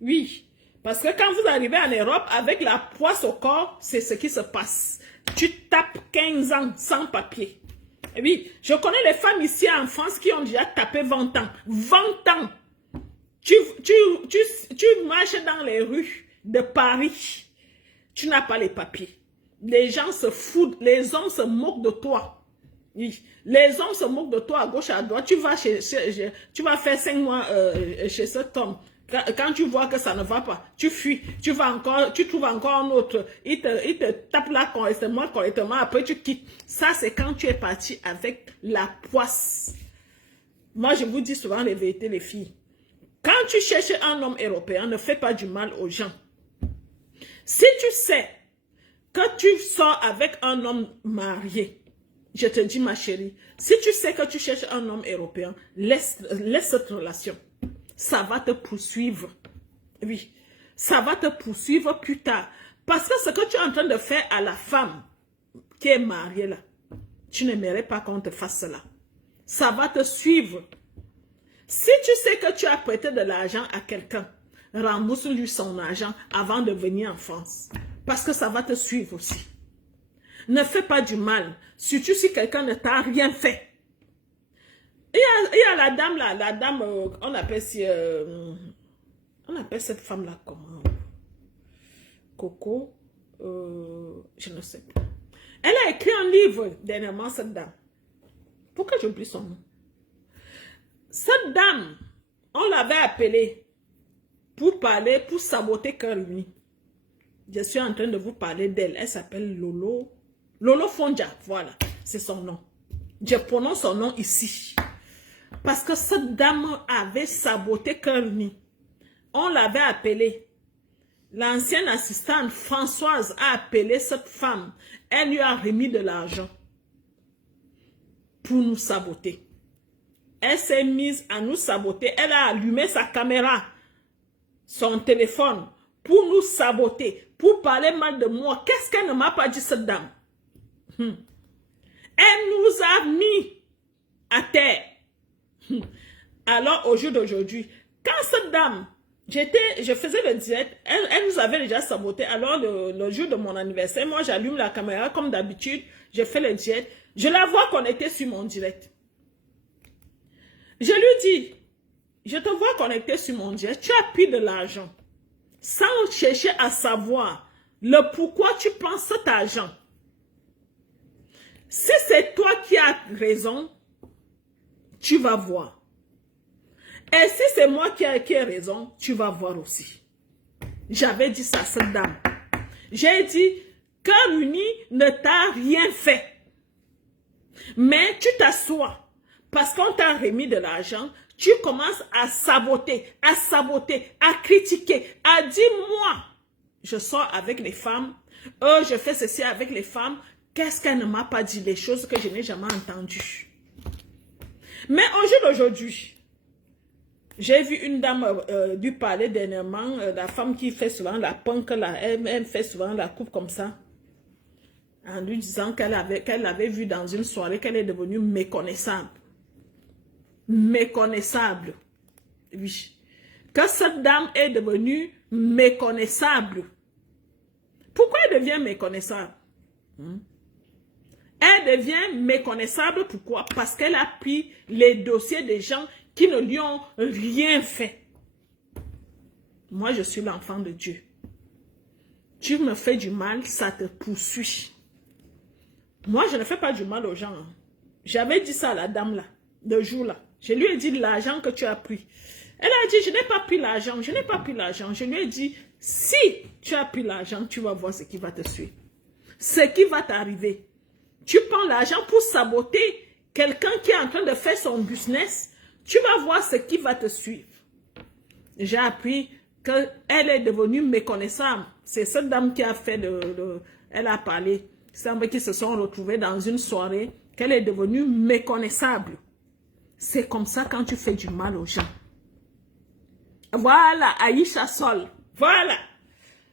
Oui, parce que quand vous arrivez en Europe avec la poisse au corps, c'est ce qui se passe. Tu tapes 15 ans sans papier. Oui, je connais les femmes ici en France qui ont déjà tapé 20 ans. 20 ans. Tu marches dans les rues de Paris. Tu n'as pas les papiers. Les gens se foutent, les hommes se moquent de toi. Oui. Les hommes se moquent de toi à gauche, à droite. Tu vas faire 5 mois chez cet homme. Quand tu vois que ça ne va pas, tu fuis. Tu trouves encore un autre. Il te tape là correctement. Après, tu quittes. Ça, c'est quand tu es parti avec la poisse. Moi, je vous dis souvent les vérités, les filles. Quand tu cherches un homme européen, ne fais pas du mal aux gens. Si tu sais que tu sors avec un homme marié, je te dis ma chérie, si tu sais que tu cherches un homme européen, laisse cette relation. Ça va te poursuivre. Oui, ça va te poursuivre plus tard. Parce que ce que tu es en train de faire à la femme qui est mariée là, tu n'aimerais pas qu'on te fasse cela. Ça va te suivre. Si tu sais que tu as prêté de l'argent à quelqu'un, rembourse-lui son argent avant de venir en France. Parce que ça va te suivre aussi. Ne fais pas du mal, surtout si quelqu'un ne t'a rien fait. Il y a la dame là, on appelle cette femme là comment? Coco, je ne sais pas. Elle a écrit un livre dernièrement, cette dame. Pourquoi j'oublie son nom? Cette dame, on l'avait appelée pour saboter Cœur Uni. Je suis en train de vous parler d'elle. Elle s'appelle Lolo Fonja, voilà, c'est son nom. Je prononce son nom ici. Parce que cette dame avait saboté Cœur Uni. On l'avait appelée. L'ancienne assistante Françoise a appelé cette femme. Elle lui a remis de l'argent pour nous saboter. Elle s'est mise à nous saboter. Elle a allumé sa caméra, son téléphone, pour nous saboter, pour parler mal de moi. Qu'est-ce qu'elle ne m'a pas dit, cette dame? Elle nous a mis à terre. Alors, au jour d'aujourd'hui, quand cette dame, je faisais le direct, elle nous avait déjà saboté. Alors, le jour de mon anniversaire, moi, j'allume la caméra comme d'habitude, je fais le direct. Je la vois connectée sur mon direct. Je lui dis, je te vois connecté sur mon direct, tu as pris de l'argent sans chercher à savoir le pourquoi tu prends cet argent. Si c'est toi qui as raison, tu vas voir. Et si c'est moi qui ai raison, tu vas voir aussi. J'avais dit ça à cette dame. J'ai dit, Cœur Uni ne t'a rien fait. Mais tu t'assois. Parce qu'on t'a remis de l'argent, tu commences à saboter, à critiquer, à dire, moi, je sors avec les femmes, je fais ceci avec les femmes, qu'est-ce qu'elle ne m'a pas dit, les choses que je n'ai jamais entendues. Mais au jour d'aujourd'hui, j'ai vu une dame lui parler dernièrement, la femme qui fait souvent la punk, elle fait souvent la coupe comme ça, en lui disant qu'elle l'avait vu dans une soirée, qu'elle est devenue méconnaissable. Méconnaissable. Oui. Que cette dame est devenue méconnaissable. Pourquoi elle devient méconnaissable? Elle devient méconnaissable, pourquoi? Parce qu'elle a pris les dossiers des gens qui ne lui ont rien fait. Moi, je suis l'enfant de Dieu. Tu me fais du mal, ça te poursuit. Moi, je ne fais pas du mal aux gens. Hein. J'avais dit ça à la dame là, le jour là. Je lui ai dit l'argent que tu as pris. Elle a dit, je n'ai pas pris l'argent, je n'ai pas pris l'argent. Je lui ai dit, si tu as pris l'argent, tu vas voir ce qui va te suivre. Ce qui va t'arriver. Tu prends l'argent pour saboter quelqu'un qui est en train de faire son business. Tu vas voir ce qui va te suivre. J'ai appris qu'elle est devenue méconnaissable. C'est cette dame qui a fait elle a parlé. Il semble qu'ils se sont retrouvés dans une soirée, qu'elle est devenue méconnaissable. C'est comme ça quand tu fais du mal aux gens. Voilà, Aïcha Sol. Voilà.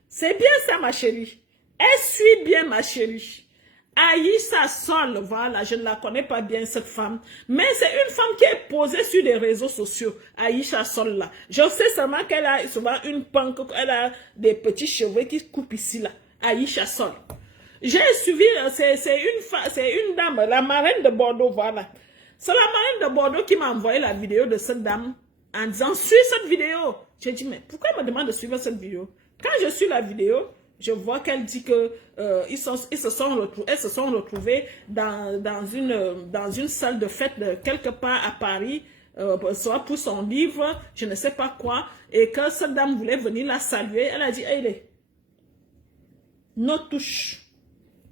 C'est bien ça, ma chérie. Elle suit bien, ma chérie. Aïcha Sol, voilà, je ne la connais pas bien, cette femme. Mais c'est une femme qui est posée sur les réseaux sociaux. Aïcha Sol, là. Je sais seulement qu'elle a souvent une panque, elle a des petits cheveux qui coupent ici, là. Aïcha Sol. J'ai suivi, c'est une dame, la marraine de Bordeaux, voilà. C'est la marraine de Bordeaux qui m'a envoyé la vidéo de cette dame en disant, suis cette vidéo. J'ai dit, mais pourquoi elle me demande de suivre cette vidéo? Quand je suis la vidéo, je vois qu'elle dit que elles se sont retrouvés dans une salle de fête quelque part à Paris, soit pour son livre, je ne sais pas quoi, et que cette dame voulait venir la saluer. Elle a dit, hey, ne touche.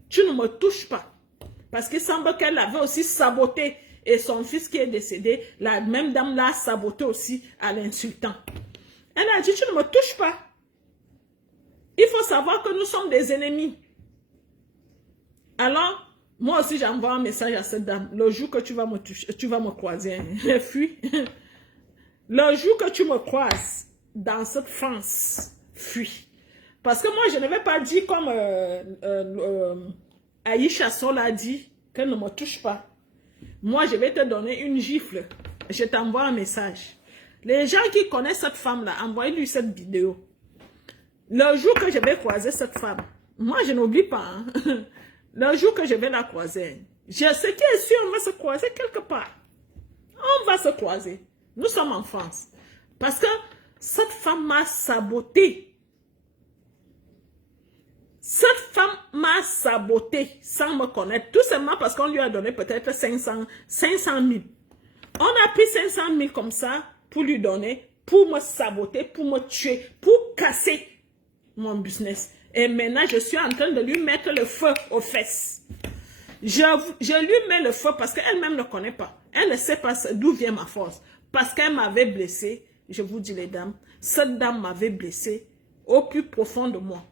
Tu ne me touches pas. Parce qu'il semble qu'elle avait aussi saboté. Et son fils qui est décédé, la même dame l'a saboté aussi à l'insultant. Elle a dit, tu ne me touches pas. Il faut savoir que nous sommes des ennemis. Alors, moi aussi j'envoie un message à cette dame. Le jour que tu vas me toucher, tu vas me croiser. Fuis. Le jour que tu me croises dans cette France, fuis. Parce que moi, je ne vais pas dire comme Aïcha Sol a dit, qu'elle ne me touche pas. Moi, je vais te donner une gifle. Je t'envoie un message. Les gens qui connaissent cette femme-là, envoyez-lui cette vidéo. Le jour que je vais croiser cette femme, moi, je n'oublie pas. Hein. Le jour que je vais la croiser, je sais qui est sûr, on va se croiser quelque part. On va se croiser. Nous sommes en France. Parce que cette femme m'a saboté. Cette femme m'a saboté sans me connaître. Tout simplement parce qu'on lui a donné peut-être 500 000. On a pris 500 000 comme ça pour lui donner, pour me saboter, pour me tuer, pour casser mon business. Et maintenant, je suis en train de lui mettre le feu aux fesses. Je lui mets le feu parce qu'elle-même ne connaît pas. Elle ne sait pas d'où vient ma force. Parce qu'elle m'avait blessé, je vous dis les dames, cette dame m'avait blessé au plus profond de moi.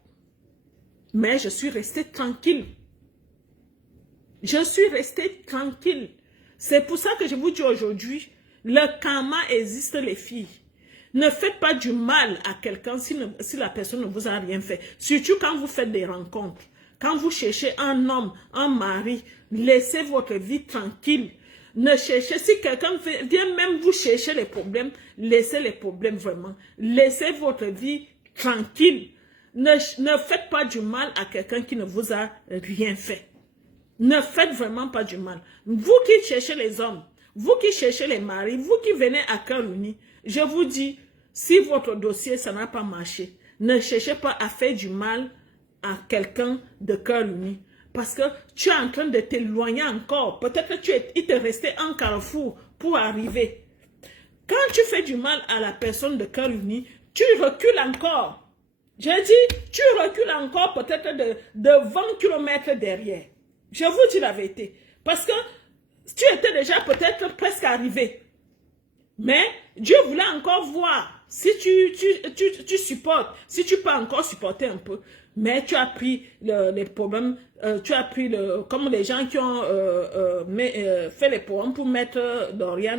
Mais je suis restée tranquille. Je suis restée tranquille. C'est pour ça que je vous dis aujourd'hui, le karma existe les filles. Ne faites pas du mal à quelqu'un si la personne ne vous a rien fait. Surtout quand vous faites des rencontres. Quand vous cherchez un homme, un mari, laissez votre vie tranquille. Ne cherchez, si quelqu'un vient même vous chercher les problèmes, laissez les problèmes vraiment. Laissez votre vie tranquille. Ne faites pas du mal à quelqu'un qui ne vous a rien fait. Ne faites vraiment pas du mal. Vous qui cherchez les hommes, vous qui cherchez les maris, vous qui venez à cœur uni, je vous dis, si votre dossier, ça n'a pas marché, ne cherchez pas à faire du mal à quelqu'un de cœur uni. Parce que tu es en train de t'éloigner encore. Peut-être il te restait un carrefour pour arriver. Quand tu fais du mal à la personne de cœur uni, tu recules encore. J'ai dit, tu recules encore peut-être de 20 km derrière. Je vous dis la vérité. Parce que tu étais déjà peut-être presque arrivé. Mais Dieu voulait encore voir si tu supportes, si tu peux encore supporter un peu. Mais tu as pris les problèmes, tu as pris comme les gens qui ont fait les problèmes pour mettre Dorian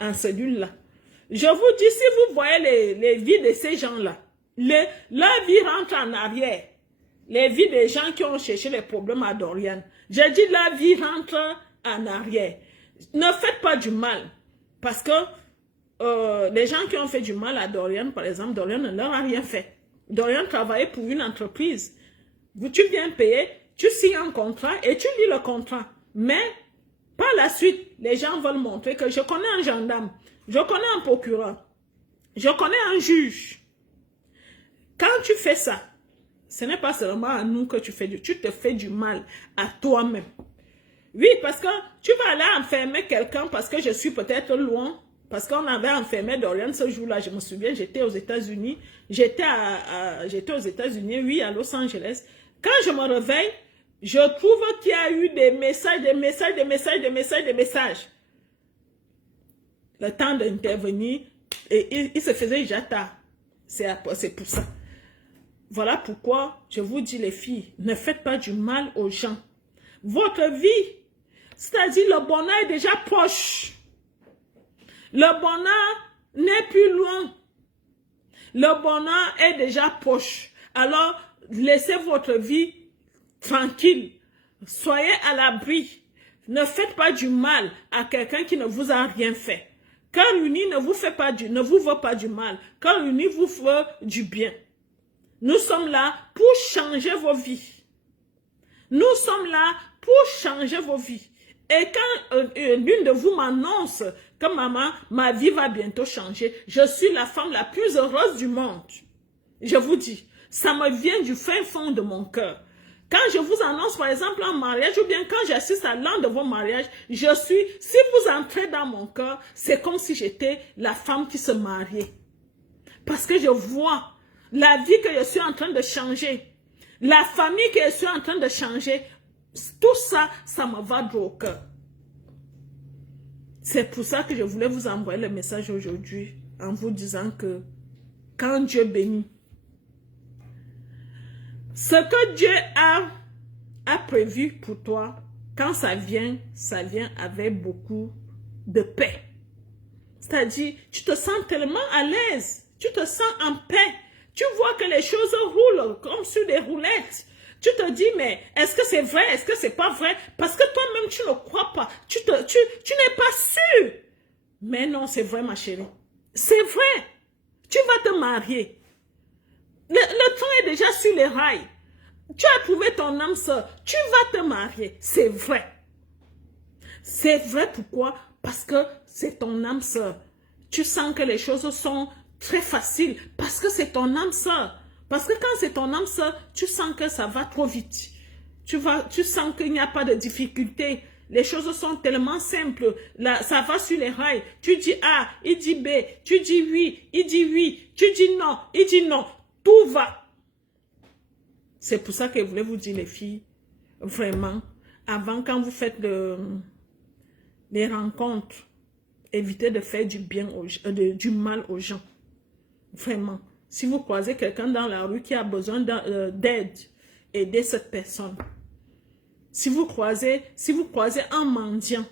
en cellule là. Je vous dis, si vous voyez les vies de ces gens-là, leur vie rentre en arrière. Les vies des gens qui ont cherché les problèmes à Dorian. J'ai dit, leur vie rentre en arrière. Ne faites pas du mal. Parce que les gens qui ont fait du mal à Dorian, par exemple, Dorian ne leur a rien fait. Dorian travaillait pour une entreprise. Tu viens payer, tu signes un contrat et tu lis le contrat. Mais, par la suite, les gens veulent montrer que je connais un gendarme, je connais un procureur, je connais un juge. Quand tu fais ça, ce n'est pas seulement à nous que tu te fais du mal à toi-même. Oui, parce que tu vas aller enfermer quelqu'un parce que je suis peut-être loin. Parce qu'on avait enfermé Dorian ce jour-là, je me souviens, j'étais aux États-Unis. J'étais aux États-Unis, oui, à Los Angeles. Quand je me réveille, je trouve qu'il y a eu des messages. Le temps d'intervenir, et il se faisait déjà tard. C'est pour ça. Voilà pourquoi je vous dis, les filles, ne faites pas du mal aux gens. Votre vie, c'est-à-dire le bonheur est déjà proche. Le bonheur n'est plus loin. Le bonheur est déjà proche. Alors, laissez votre vie tranquille. Soyez à l'abri. Ne faites pas du mal à quelqu'un qui ne vous a rien fait. Calomnie ne vous veut pas du mal. Calomnie vous veut du bien. Nous sommes là pour changer vos vies. Nous sommes là pour changer vos vies. Et quand l'une de vous m'annonce que maman, ma vie va bientôt changer, je suis la femme la plus heureuse du monde. Je vous dis, ça me vient du fin fond de mon cœur. Quand je vous annonce par exemple un mariage ou bien quand j'assiste à l'un de vos mariages, si vous entrez dans mon cœur, c'est comme si j'étais la femme qui se mariait. Parce que je vois la vie que je suis en train de changer, la famille que je suis en train de changer, tout ça, ça me va droit au cœur. C'est pour ça que je voulais vous envoyer le message aujourd'hui en vous disant que quand Dieu bénit, ce que Dieu a prévu pour toi, quand ça vient avec beaucoup de paix. C'est-à-dire, tu te sens tellement à l'aise, tu te sens en paix, tu vois que les choses roulent comme sur des roulettes. Tu te dis, mais est-ce que c'est vrai, est-ce que c'est pas vrai? Parce que toi-même, tu ne crois pas, tu n'es pas sûr. Mais non, c'est vrai, ma chérie. C'est vrai. Tu vas te marier. Le temps est déjà sur les rails. Tu as trouvé ton âme sœur. Tu vas te marier. C'est vrai. C'est vrai pourquoi? Parce que c'est ton âme sœur. Tu sens que les choses sont très faciles. Parce que c'est ton âme sœur. Parce que quand c'est ton âme sœur, tu sens que ça va trop vite. Tu sens qu'il n'y a pas de difficulté. Les choses sont tellement simples. Là, ça va sur les rails. Tu dis A, il dit B. Tu dis oui, il dit oui. Tu dis non, il dit non. Tout va. C'est pour ça que je voulais vous dire, les filles, vraiment, avant, quand vous faites les rencontres, évitez de faire du mal aux gens. Vraiment. Si vous croisez quelqu'un dans la rue qui a besoin d'aide, aidez cette personne. Si vous croisez un mendiant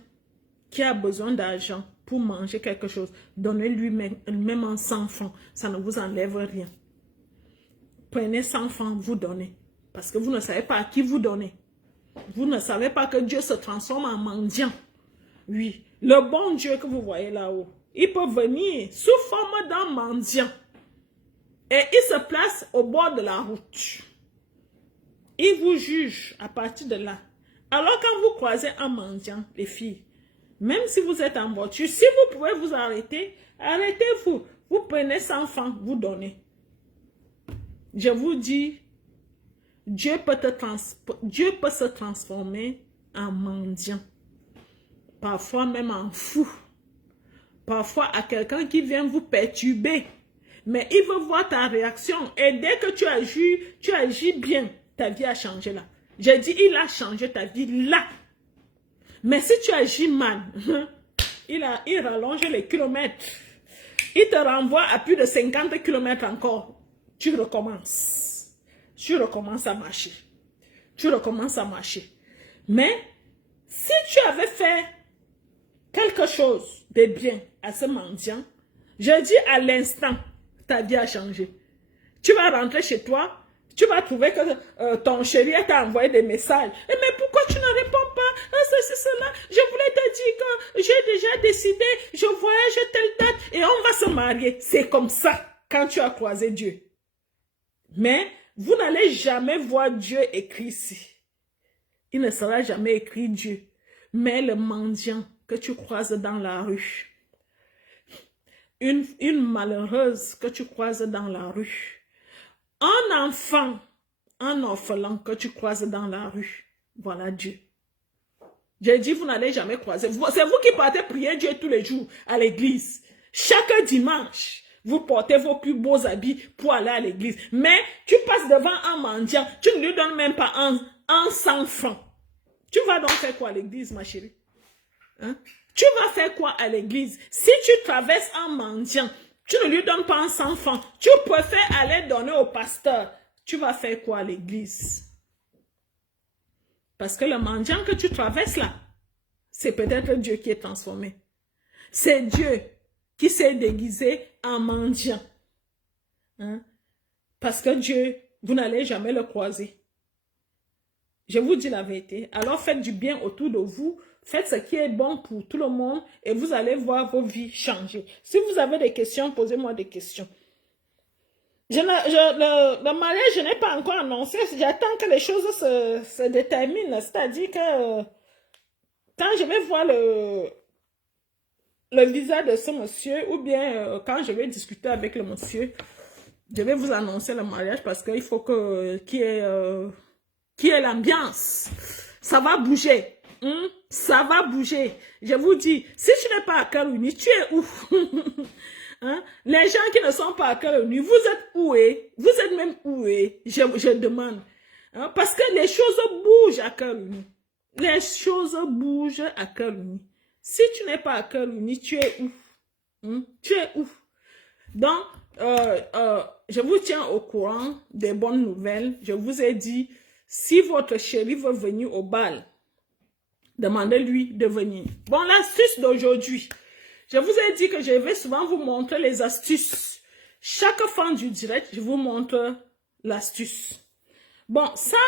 qui a besoin d'argent pour manger quelque chose, donnez-lui même un 100 francs. Ça ne vous enlève rien. Prenez 100 francs, vous donnez. Parce que vous ne savez pas à qui vous donnez. Vous ne savez pas que Dieu se transforme en mendiant. Oui, le bon Dieu que vous voyez là-haut, il peut venir sous forme d'un mendiant. Et il se place au bord de la route. Il vous juge à partir de là. Alors quand vous croisez un mendiant, les filles, même si vous êtes en voiture, si vous pouvez vous arrêter, arrêtez-vous. Vous prenez 100 francs, vous donnez. Je vous dis, Dieu peut se transformer en mendiant. Parfois même en fou. Parfois à quelqu'un qui vient vous perturber. Mais il veut voir ta réaction. Et dès que tu agis bien, ta vie a changé là. J'ai dit, il a changé ta vie là. Mais si tu agis mal, il rallonge les kilomètres. Il te renvoie à plus de 50 kilomètres encore. Tu recommences. Tu recommences à marcher. Tu recommences à marcher. Mais si tu avais fait quelque chose de bien à ce mendiant, je dis à l'instant, ta vie a changé. Tu vas rentrer chez toi, tu vas trouver que ton chéri t'a envoyé des messages. Et mais pourquoi tu ne réponds pas? C'est cela. Je voulais te dire que j'ai déjà décidé, je voyage telle date et on va se marier. C'est comme ça quand tu as croisé Dieu. Mais vous n'allez jamais voir Dieu écrit ici. Il ne sera jamais écrit Dieu. Mais le mendiant que tu croises dans la rue, une malheureuse que tu croises dans la rue, un enfant, un orphelin que tu croises dans la rue, voilà Dieu. J'ai dit, vous n'allez jamais croiser. C'est vous qui partez prier Dieu tous les jours à l'église. Chaque dimanche, vous portez vos plus beaux habits pour aller à l'église. Mais tu passes devant un mendiant, tu ne lui donnes même pas un 100 francs. Tu vas donc faire quoi à l'église, ma chérie? Hein? Tu vas faire quoi à l'église? Si tu traverses un mendiant, tu ne lui donnes pas un 100 francs. Tu préfères aller donner au pasteur. Tu vas faire quoi à l'église? Parce que le mendiant que tu traverses là, c'est peut-être Dieu qui est transformé. C'est Dieu qui s'est déguisé en mendiant. Hein? Parce que Dieu, vous n'allez jamais le croiser. Je vous dis la vérité. Alors faites du bien autour de vous. Faites ce qui est bon pour tout le monde et vous allez voir vos vies changer. Si vous avez des questions, posez-moi des questions. Le mariage, je n'ai pas encore annoncé. J'attends que les choses se déterminent. C'est-à-dire que quand je vais voir le visa de ce monsieur ou bien quand je vais discuter avec le monsieur, je vais vous annoncer le mariage parce qu'il faut qu'il y ait l'ambiance. Ça va bouger. Ça va bouger. Je vous dis, si tu n'es pas à Carouni, tu es où? Hein? Les gens qui ne sont pas à Carouni, vous êtes où? Vous êtes même où? Je demande. Hein? Parce que les choses bougent à Carouni. Les choses bougent à Carouni. Si tu n'es pas à Carouni, tu es où? Tu es où? Donc, je vous tiens au courant des bonnes nouvelles. Je vous ai dit, si votre chéri veut venir au bal, demandez-lui de venir. Bon, l'astuce d'aujourd'hui. Je vous ai dit que je vais souvent vous montrer les astuces. Chaque fin du direct, je vous montre l'astuce. Bon, ça,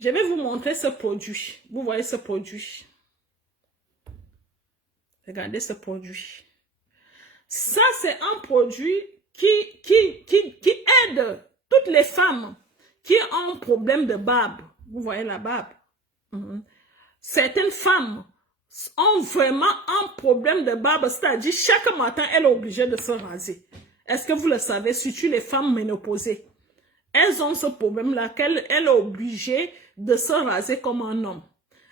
je vais vous montrer ce produit. Vous voyez ce produit? Regardez ce produit. Ça, c'est un produit qui aide toutes les femmes qui ont un problème de barbe. Vous voyez la barbe? Certaines femmes ont vraiment un problème de barbe, c'est-à-dire chaque matin, elle est obligée de se raser. Est-ce que vous le savez, surtout les femmes ménopausées? Elles ont ce problème-là, qu'elle est obligée de se raser comme un homme.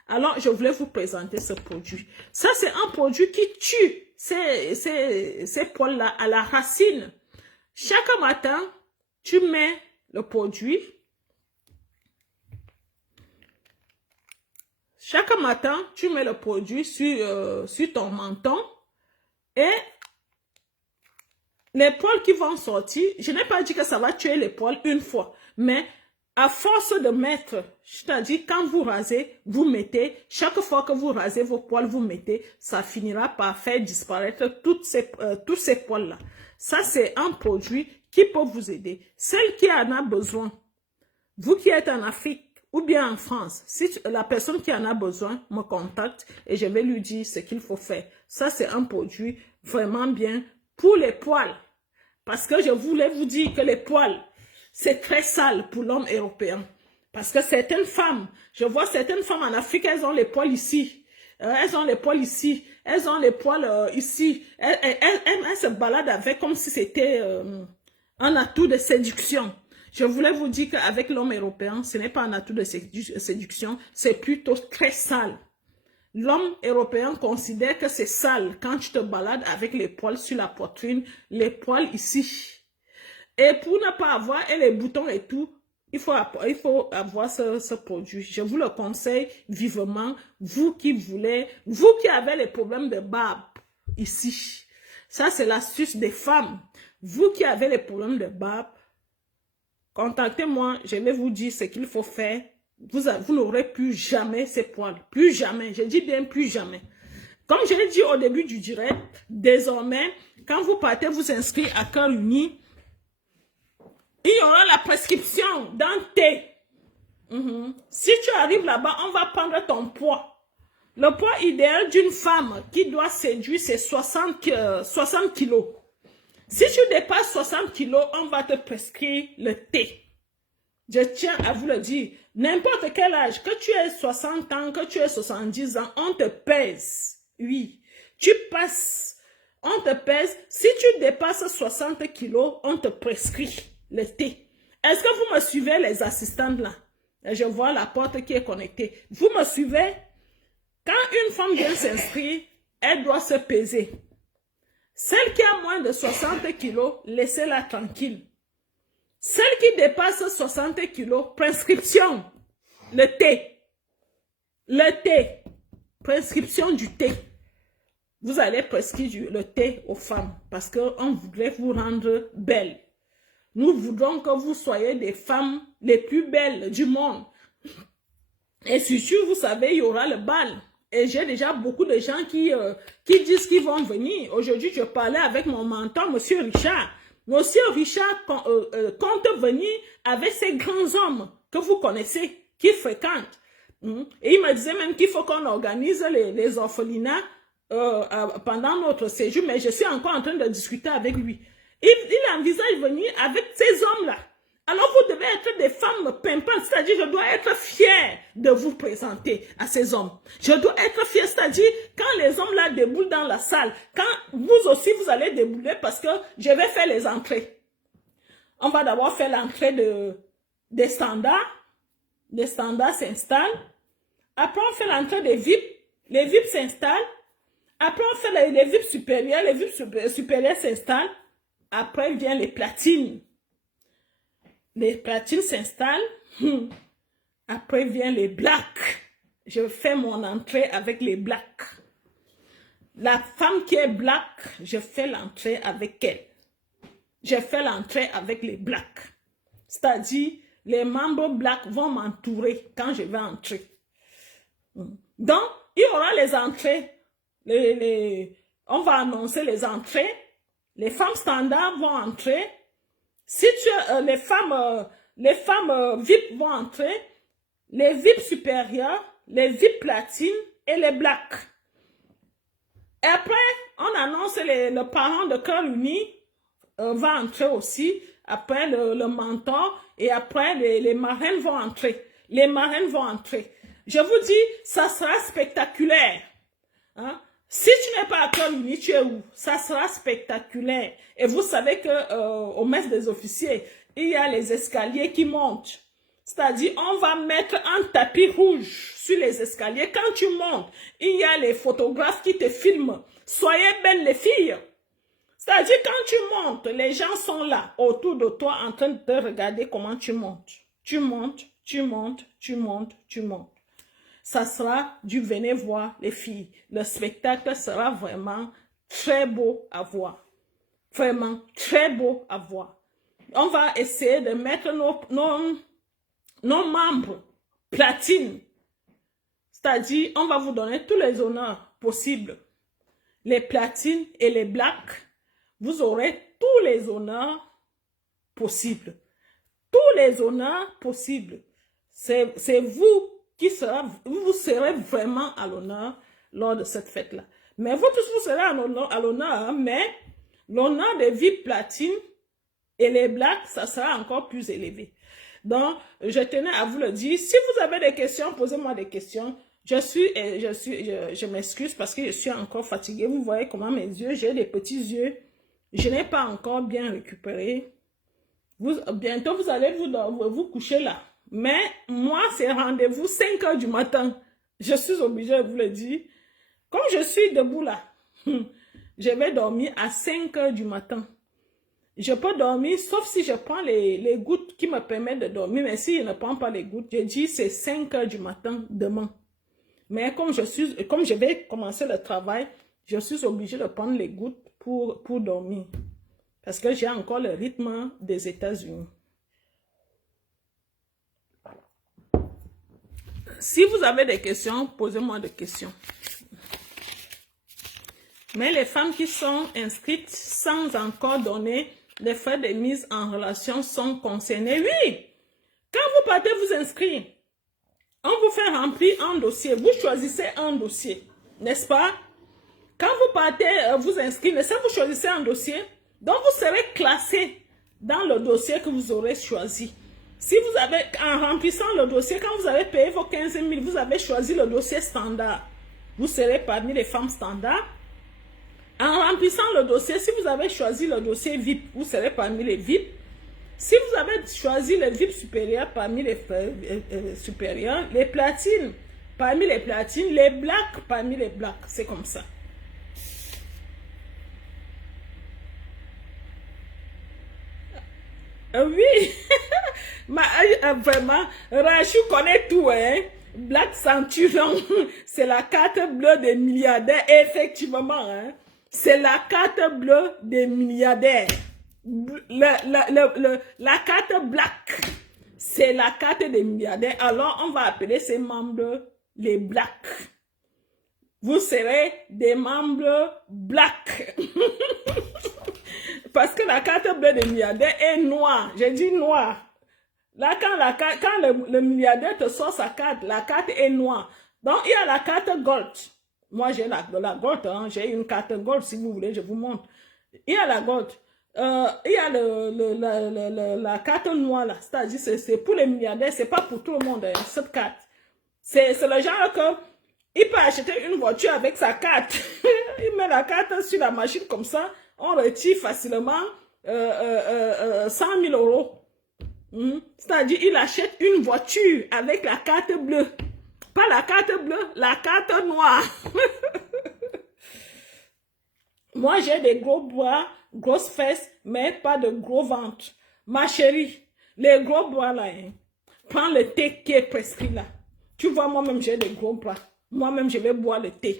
Alors, je voulais vous présenter ce produit. Ça, c'est un produit qui tue ces poils-là à la racine. Chaque matin, tu mets le produit. Chaque matin, tu mets le produit sur ton menton et les poils qui vont sortir, je n'ai pas dit que ça va tuer les poils une fois, mais à force de mettre, c'est-à-dire quand vous rasez, vous mettez, chaque fois que vous rasez vos poils, vous mettez, ça finira par faire disparaître tous ces poils-là. Ça, c'est un produit qui peut vous aider. Celle qui en a besoin, vous qui êtes en Afrique, ou bien en France, si la personne qui en a besoin me contacte et je vais lui dire ce qu'il faut faire. Ça, c'est un produit vraiment bien pour les poils. Parce que je voulais vous dire que les poils, c'est très sale pour l'homme européen. Parce que certaines femmes, je vois certaines femmes en Afrique, elles ont les poils ici. Elles ont les poils ici. Elles ont les poils ici. Elles se baladent avec comme si c'était un atout de séduction. Je voulais vous dire qu'avec l'homme européen, ce n'est pas un atout de séduction, c'est plutôt très sale. L'homme européen considère que c'est sale quand tu te balades avec les poils sur la poitrine, les poils ici. Et pour ne pas avoir les boutons et tout, il faut avoir ce produit. Je vous le conseille vivement, vous qui voulez, vous qui avez les problèmes de barbe ici. Ça, c'est l'astuce des femmes. Vous qui avez les problèmes de barbe, contactez-moi, je vais vous dire ce qu'il faut faire. Vous n'aurez plus jamais ces poils. Plus jamais. Je dis bien plus jamais. Comme je l'ai dit au début du direct, désormais, quand vous partez vous inscrire à Carouni, il y aura la prescription d'un thé. Si tu arrives là-bas, on va prendre ton poids. Le poids idéal d'une femme qui doit séduire, c'est 60 kilos. Si tu dépasses 60 kilos, on va te prescrire le thé. Je tiens à vous le dire. N'importe quel âge, que tu aies 60 ans, que tu aies 70 ans, on te pèse. Oui, tu passes. On te pèse. Si tu dépasses 60 kilos, on te prescrit le thé. Est-ce que vous me suivez, les assistantes là? Je vois la porte qui est connectée. Vous me suivez? Quand une femme vient s'inscrire, elle doit se peser. Celle qui a moins de 60 kilos, laissez-la tranquille. Celle qui dépasse 60 kilos, prescription, le thé. Le thé, prescription du thé. Vous allez prescrire le thé aux femmes parce qu'on voudrait vous rendre belle. Nous voudrons que vous soyez des femmes les plus belles du monde. Et surtout, vous savez, il y aura le bal. Et j'ai déjà beaucoup de gens qui disent qu'ils vont venir. Aujourd'hui, je parlais avec mon mentor, Monsieur Richard. Monsieur Richard compte venir avec ces grands hommes que vous connaissez, qui fréquentent. Et il me disait même qu'il faut qu'on organise les orphelinats pendant notre séjour, mais je suis encore en train de discuter avec lui. Il envisage venir avec ces hommes-là. Alors vous devez être des femmes pimpantes, c'est-à-dire je dois être fière de vous présenter à ces hommes. Je dois être fière, c'est-à-dire quand les hommes-là déboulent dans la salle, quand vous aussi vous allez débouler parce que je vais faire les entrées. On va d'abord faire l'entrée des standards. Les standards s'installent. Après on fait l'entrée des VIP. Les VIP s'installent. Après on fait les VIP supérieurs. Les VIP supérieurs s'installent. Après viennent les platines. Les platines s'installent. Après viennent les blacks. Je fais mon entrée avec les blacks. La femme qui est black, je fais l'entrée avec elle. Je fais l'entrée avec les blacks. C'est-à-dire, les membres blacks vont m'entourer quand je vais entrer. Donc, il y aura les entrées. On va annoncer les entrées. Les femmes standards vont entrer. Si les femmes VIP vont entrer, les VIP supérieurs, les VIP platines et les blacks. Et après, on annonce le parent de cœur uni va entrer aussi. Après le mentor et après les marraines vont entrer. Les marraines vont entrer. Je vous dis, ça sera spectaculaire. Hein? Si tu n'es pas à cœur uni, tu es où? Ça sera spectaculaire. Et vous savez que au mess des officiers, il y a les escaliers qui montent. C'est-à-dire, on va mettre un tapis rouge sur les escaliers. Quand tu montes, il y a les photographes qui te filment. Soyez belles les filles. C'est-à-dire, quand tu montes, les gens sont là, autour de toi, en train de te regarder comment tu montes. Tu montes, tu montes, tu montes, tu montes. Ça sera du venez voir les filles. Le spectacle sera vraiment très beau à voir. Vraiment très beau à voir. On va essayer de mettre nos membres platine. C'est-à-dire, on va vous donner tous les honneurs possibles. Les platines et les blacks, vous aurez tous les honneurs possibles. Tous les honneurs possibles. C'est vous qui vous serez vraiment à l'honneur lors de cette fête-là. Mais vous tous, vous serez à l'honneur, mais l'honneur des VIP platines et les blacks, ça sera encore plus élevé. Donc, je tenais à vous le dire. Si vous avez des questions, posez-moi des questions. Je m'excuse parce que je suis encore fatiguée. Vous voyez comment mes yeux, j'ai des petits yeux. Je n'ai pas encore bien récupéré. Bientôt, vous allez vous coucher là. Mais moi, c'est rendez-vous 5 heures du matin. Je suis obligée de vous le dire. Comme je suis debout là, je vais dormir à 5 heures du matin. Je peux dormir, sauf si je prends les gouttes qui me permettent de dormir. Mais si je ne prends pas les gouttes, je dis c'est 5 heures du matin demain. Mais comme je vais commencer le travail, je suis obligée de prendre les gouttes pour dormir. Parce que j'ai encore le rythme des États-Unis. Si vous avez des questions, posez-moi des questions. Mais les femmes qui sont inscrites sans encore donner les frais de mise en relation sont concernées. Oui, quand vous partez vous inscrire, on vous fait remplir un dossier. Vous choisissez un dossier, n'est-ce pas? Quand vous partez vous inscrire, vous choisissez un dossier, donc vous serez classé dans le dossier que vous aurez choisi. Si vous avez, en remplissant le dossier, quand vous avez payé vos 15 000, vous avez choisi le dossier standard. Vous serez parmi les femmes standards. En remplissant le dossier, si vous avez choisi le dossier VIP, vous serez parmi les VIP. Si vous avez choisi le VIP supérieur parmi les supérieurs, les platines parmi les platines, les blacks parmi les blacks. C'est comme ça. Oui, vraiment, Rachou connaît tout, hein. Black Centurion, c'est la carte bleue des milliardaires, effectivement, hein. C'est la carte bleue des milliardaires. La carte black, c'est la carte des milliardaires. Alors, on va appeler ces membres les blacks. vous serez des membres black. Parce que la carte bleue des milliardaires est noire. J'ai dit noire. Là, quand le milliardaire te sort sa carte, la carte est noire. Donc, il y a la carte gold. Moi, j'ai la gold. Hein. J'ai une carte gold, si vous voulez, je vous montre. Il y a la gold. Il y a la carte noire, là. C'est-à-dire, c'est pour les milliardaires, c'est pas pour tout le monde, hein, cette carte. C'est le genre que il peut acheter une voiture avec sa carte. Il met la carte sur la machine comme ça. On retire facilement 100 000 euros. C'est-à-dire, il achète une voiture avec la carte bleue. Pas la carte bleue, la carte noire. Moi, j'ai des gros bras, grosses fesses, mais pas de gros ventre. Ma chérie, les gros bras là, hein, prends le thé qui est prescrit là. Tu vois, moi-même, j'ai des gros bras. Moi-même, je vais boire le thé.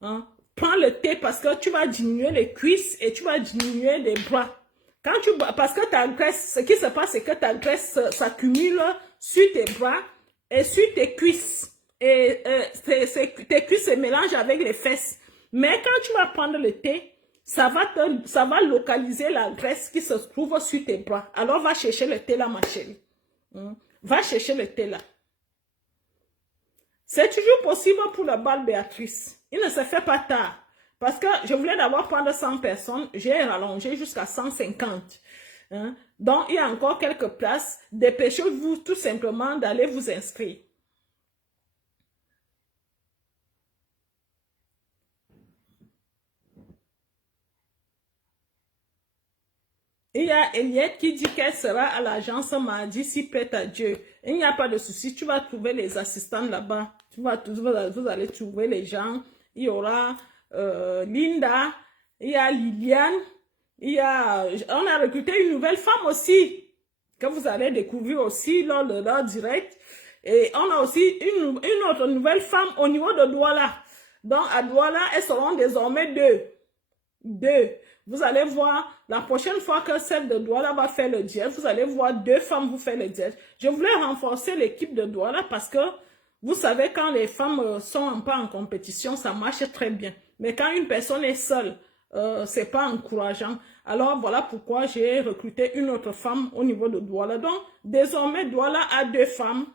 Hein? Prends le thé parce que tu vas diminuer les cuisses et tu vas diminuer les bras. Quand tu bois, parce que ta graisse, ce qui se passe, c'est que ta graisse s'accumule sur tes bras et sur tes cuisses. Et tes cuisses se mélangent avec les fesses. Mais quand tu vas prendre le thé, ça va localiser la graisse qui se trouve sur tes bras. Alors, va chercher le thé là, ma chérie. Va chercher le thé là. C'est toujours possible pour le bal Béatrice. Il ne se fait pas tard. Parce que je voulais d'abord prendre 100 personnes. J'ai rallongé jusqu'à 150. Hein? Donc, il y a encore quelques places. Dépêchez-vous tout simplement d'aller vous inscrire. Il y a Eliette qui dit qu'elle sera à l'agence mardi si prête à Dieu. Il n'y a pas de souci, tu vas trouver les assistants là-bas. Vous allez trouver les gens. Il y aura Linda, il y a Liliane, on a recruté une nouvelle femme aussi, que vous allez découvrir aussi lors de leur direct. Et on a aussi une autre nouvelle femme au niveau de Douala. Donc à Douala, elles seront désormais deux. Vous allez voir, la prochaine fois que celle de Douala va faire le direct, vous allez voir 2 femmes vous faire le direct. Je voulais renforcer l'équipe de Douala parce que, vous savez, quand les femmes sont pas en compétition, ça marche très bien. Mais quand une personne est seule, c'est pas encourageant. Alors, voilà pourquoi j'ai recruté une autre femme au niveau de Douala. Donc, désormais, Douala a 2 femmes.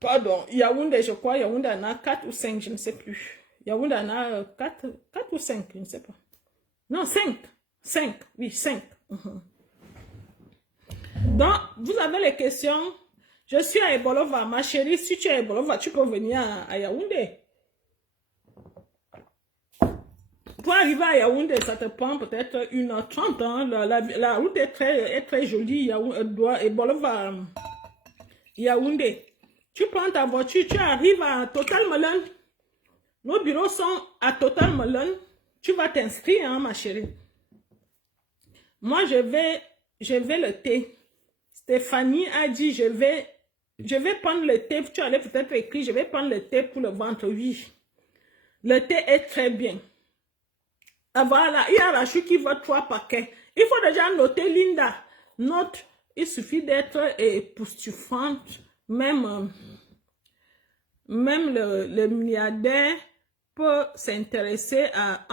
Pardon, Yaoundé, je crois, Yaoundé en a 4 ou 5, je ne sais plus. Yaoundé en a 4 ou 5, je ne sais pas. Non, 5. 5, oui, 5. Donc, vous avez les questions. Je suis à Ebolova. Ma chérie, si tu es à Ebolova, tu peux venir à Yaoundé. Pour arriver à Yaoundé, ça te prend peut-être 1h30. Hein. La route est très jolie. Ebolova, Yaoundé. Tu prends ta voiture, tu arrives à Total Moulin. Nos bureaux sont à Total Moulin. Tu vas t'inscrire, hein, ma chérie. Moi, je vais le thé. Stéphanie a dit, je vais prendre le thé. Tu allais peut-être écrire, je vais prendre le thé pour le ventre, oui. Le thé est très bien. Ah, voilà, il y a Rachou qui veut 3 paquets. Il faut déjà noter, Linda. Note, il suffit d'être époustouflante. Même le milliardaire peut s'intéresser à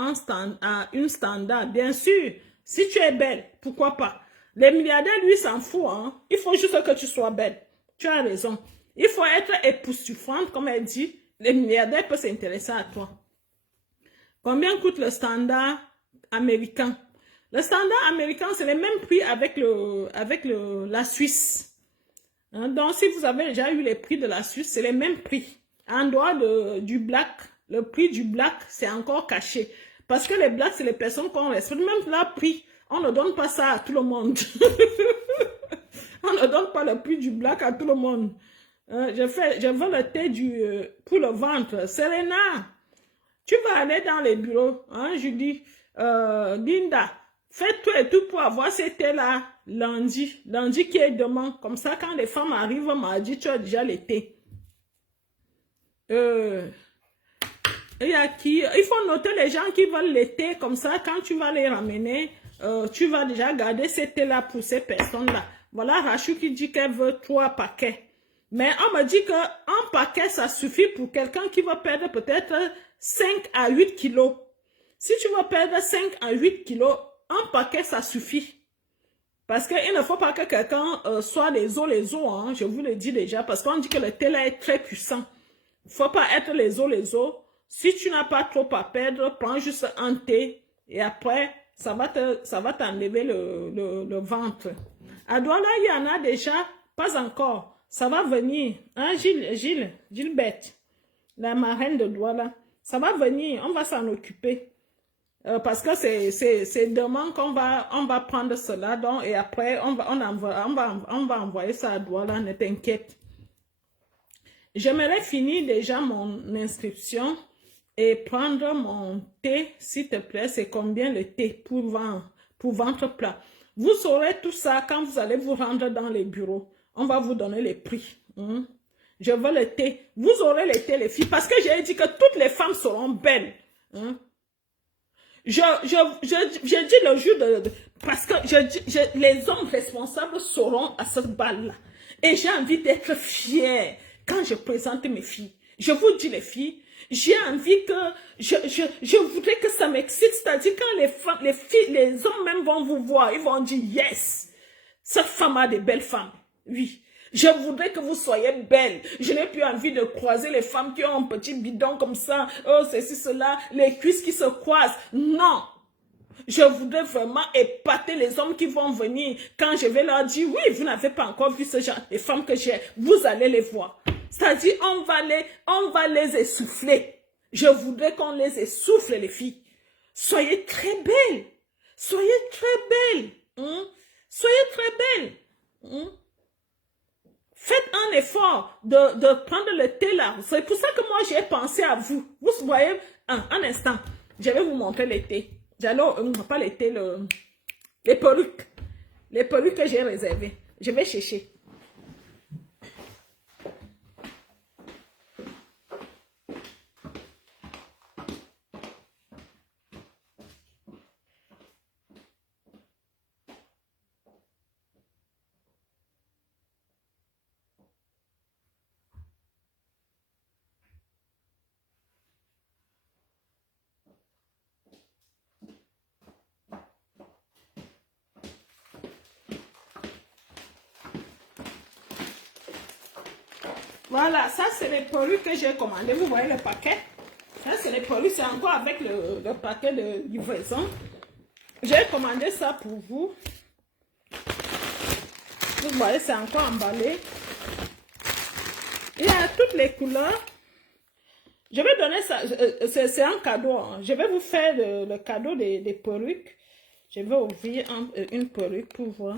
une standard. Bien sûr, si tu es belle, pourquoi pas. Les milliardaires, lui, s'en fout. Hein? Il faut juste que tu sois belle. Tu as raison. Il faut être époustouflante, comme elle dit. Les milliardaires peuvent s'intéresser à toi. Combien coûte le standard américain? Le standard américain, c'est le même prix avec la Suisse. Hein? Donc, si vous avez déjà eu les prix de la Suisse, c'est les mêmes prix. En dehors du black, le prix du black, c'est encore caché. Parce que les blacks, c'est les personnes qu'on respecte. Même leur prix, on ne donne pas ça à tout le monde. On ne donne pas le prix du black à tout le monde. Je veux le thé pour le ventre. Serena, tu vas aller dans les bureaux. Hein, Julie, Linda, fais tout et tout pour avoir ces thés-là lundi. Lundi qui est demain. Comme ça, quand les femmes arrivent mardi, tu as déjà les thés. Il y a qui? Il faut noter les gens qui veulent les thés. Comme ça, quand tu vas les ramener, tu vas déjà garder ces thés-là pour ces personnes-là. Voilà Rachou qui dit qu'elle veut 3 paquets. Mais on me dit qu'un paquet, ça suffit pour quelqu'un qui va perdre peut-être 5 à 8 kilos. Si tu veux perdre 5 à 8 kilos, un paquet, ça suffit. Parce qu'il ne faut pas que quelqu'un soit les os, hein, je vous le dis déjà, parce qu'on dit que le thé là est très puissant. Il ne faut pas être les os. Si tu n'as pas trop à perdre, prends juste un thé et après, ça va t'enlever le ventre. À Douala, il y en a déjà, pas encore. Ça va venir. Hein, Gilbert, la marraine de Douala. Ça va venir, on va s'en occuper. Parce que c'est demain qu'on va prendre cela, donc, et après, on va envoyer ça à Douala, ne t'inquiète. J'aimerais finir déjà mon inscription et prendre mon thé, s'il te plaît. C'est combien le thé pour ventre plat? Vous saurez tout ça quand vous allez vous rendre dans les bureaux. On va vous donner les prix. Je veux le thé. Vous aurez le thé, les filles, parce que j'ai dit que toutes les femmes seront belles. Je dis le jour parce que les hommes responsables seront à cette balle-là. Et j'ai envie d'être fière quand je présente mes filles. Je vous dis les filles, j'ai envie que, je voudrais que ça m'excite, c'est-à-dire quand les hommes même vont vous voir, ils vont dire yes, cette femme a des belles femmes, oui. Je voudrais que vous soyez belles. Je n'ai plus envie de croiser les femmes qui ont un petit bidon comme ça. Oh, ceci, cela. Les cuisses qui se croisent. Non. Je voudrais vraiment épater les hommes qui vont venir. Quand je vais leur dire, oui, vous n'avez pas encore vu ce genre de femmes que j'ai. Vous allez les voir. C'est-à-dire, on va les essouffler. Je voudrais qu'on les essouffle, les filles. Soyez très belles. Soyez très belles. Soyez très belles. Faites un effort de prendre le thé là. C'est pour ça que moi j'ai pensé à vous. Vous voyez, un instant, je vais vous montrer les thés. Pas les thés, les perruques. Les perruques que j'ai réservées. Je vais chercher. Voilà, ça c'est les perruques que j'ai commandées. Vous voyez le paquet? Ça c'est les perruques, c'est encore avec le paquet de livraison. J'ai commandé ça pour vous. Vous voyez, c'est encore emballé. Il y a toutes les couleurs. Je vais donner ça, c'est un cadeau. Hein. Je vais vous faire le cadeau des perruques. Je vais ouvrir une perruque pour voir.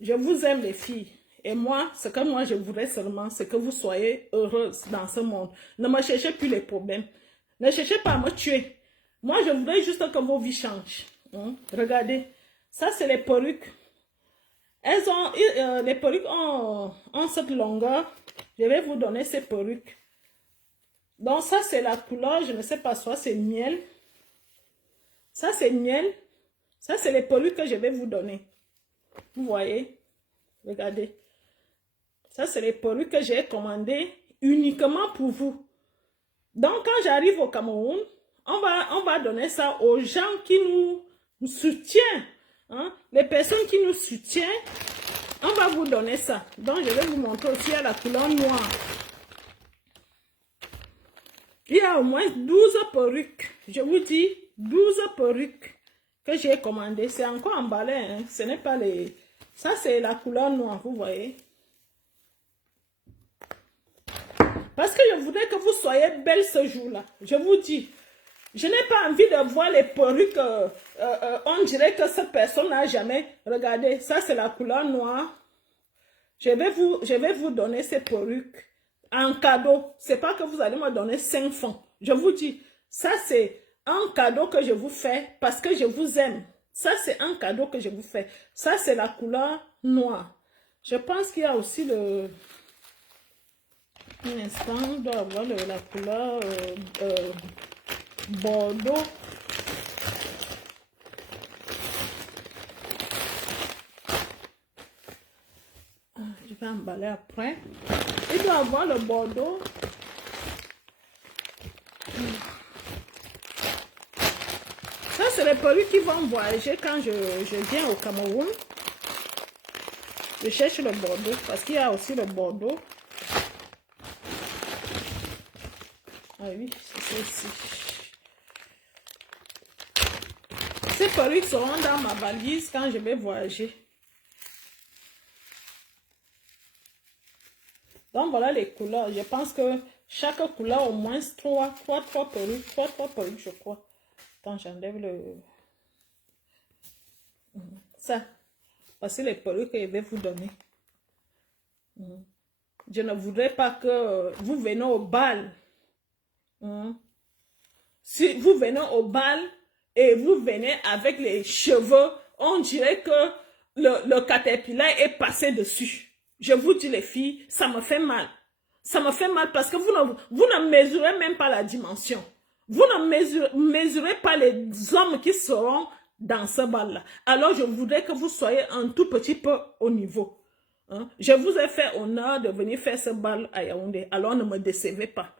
Je vous aime les filles. Et moi, ce que moi je voudrais seulement, c'est que vous soyez heureuses dans ce monde. Ne me cherchez plus les problèmes. Ne cherchez pas à me tuer. Moi, je voudrais juste que vos vies changent. Regardez. Ça, c'est les perruques. Les perruques ont cette longueur. Je vais vous donner ces perruques. Donc, ça, c'est la couleur. Je ne sais pas, soit c'est miel. Ça, c'est miel. Ça, c'est les perruques que je vais vous donner. Vous voyez? Regardez. Ça, c'est les perruques que j'ai commandées uniquement pour vous. Donc, quand j'arrive au Cameroun, on va donner ça aux gens qui nous soutiennent. Hein? Les personnes qui nous soutiennent, on va vous donner ça. Donc, je vais vous montrer aussi à la couleur noire. Il y a au moins 12 perruques. Je vous dis, 12 perruques que j'ai commandées. C'est encore emballé. Hein? Ce n'est pas les... Ça, c'est la couleur noire, vous voyez. Parce que je voudrais que vous soyez belles ce jour-là. Je vous dis. Je n'ai pas envie de voir les perruques. On dirait que cette personne n'a jamais. Regardez, ça c'est la couleur noire. Je vais vous donner ces perruques en cadeau. C'est pas que vous allez me donner 5 francs. Je vous dis, ça c'est un cadeau que je vous fais parce que je vous aime. Ça c'est un cadeau que je vous fais. Ça c'est la couleur noire. Je pense qu'il y a aussi le... Un instant, on doit avoir la couleur bordeaux. Je vais emballer après. Il doit avoir le bordeaux. Ça, c'est les perruques qui vont voyager quand je viens au Cameroun. Je cherche le bordeaux parce qu'il y a aussi le bordeaux. Ah oui, c'est ça ici. Ces perruques seront dans ma valise quand je vais voyager. Donc voilà les couleurs. Je pense que chaque couleur au moins trois perruques, trois perruques je crois. Attends, j'enlève le... Ça. Voici les perruques que je vais vous donner. Je ne voudrais pas que vous veniez au bal. Si vous venez au bal et vous venez avec les cheveux, on dirait que le caterpillar est passé dessus. Je vous dis les filles, ça me fait mal. Ça me fait mal parce que vous ne mesurez même pas la dimension. Vous ne mesurez pas les hommes qui seront dans ce bal-là. Alors je voudrais que vous soyez un tout petit peu au niveau. Je vous ai fait honneur de venir faire ce bal à Yaoundé. Alors ne me décevez pas.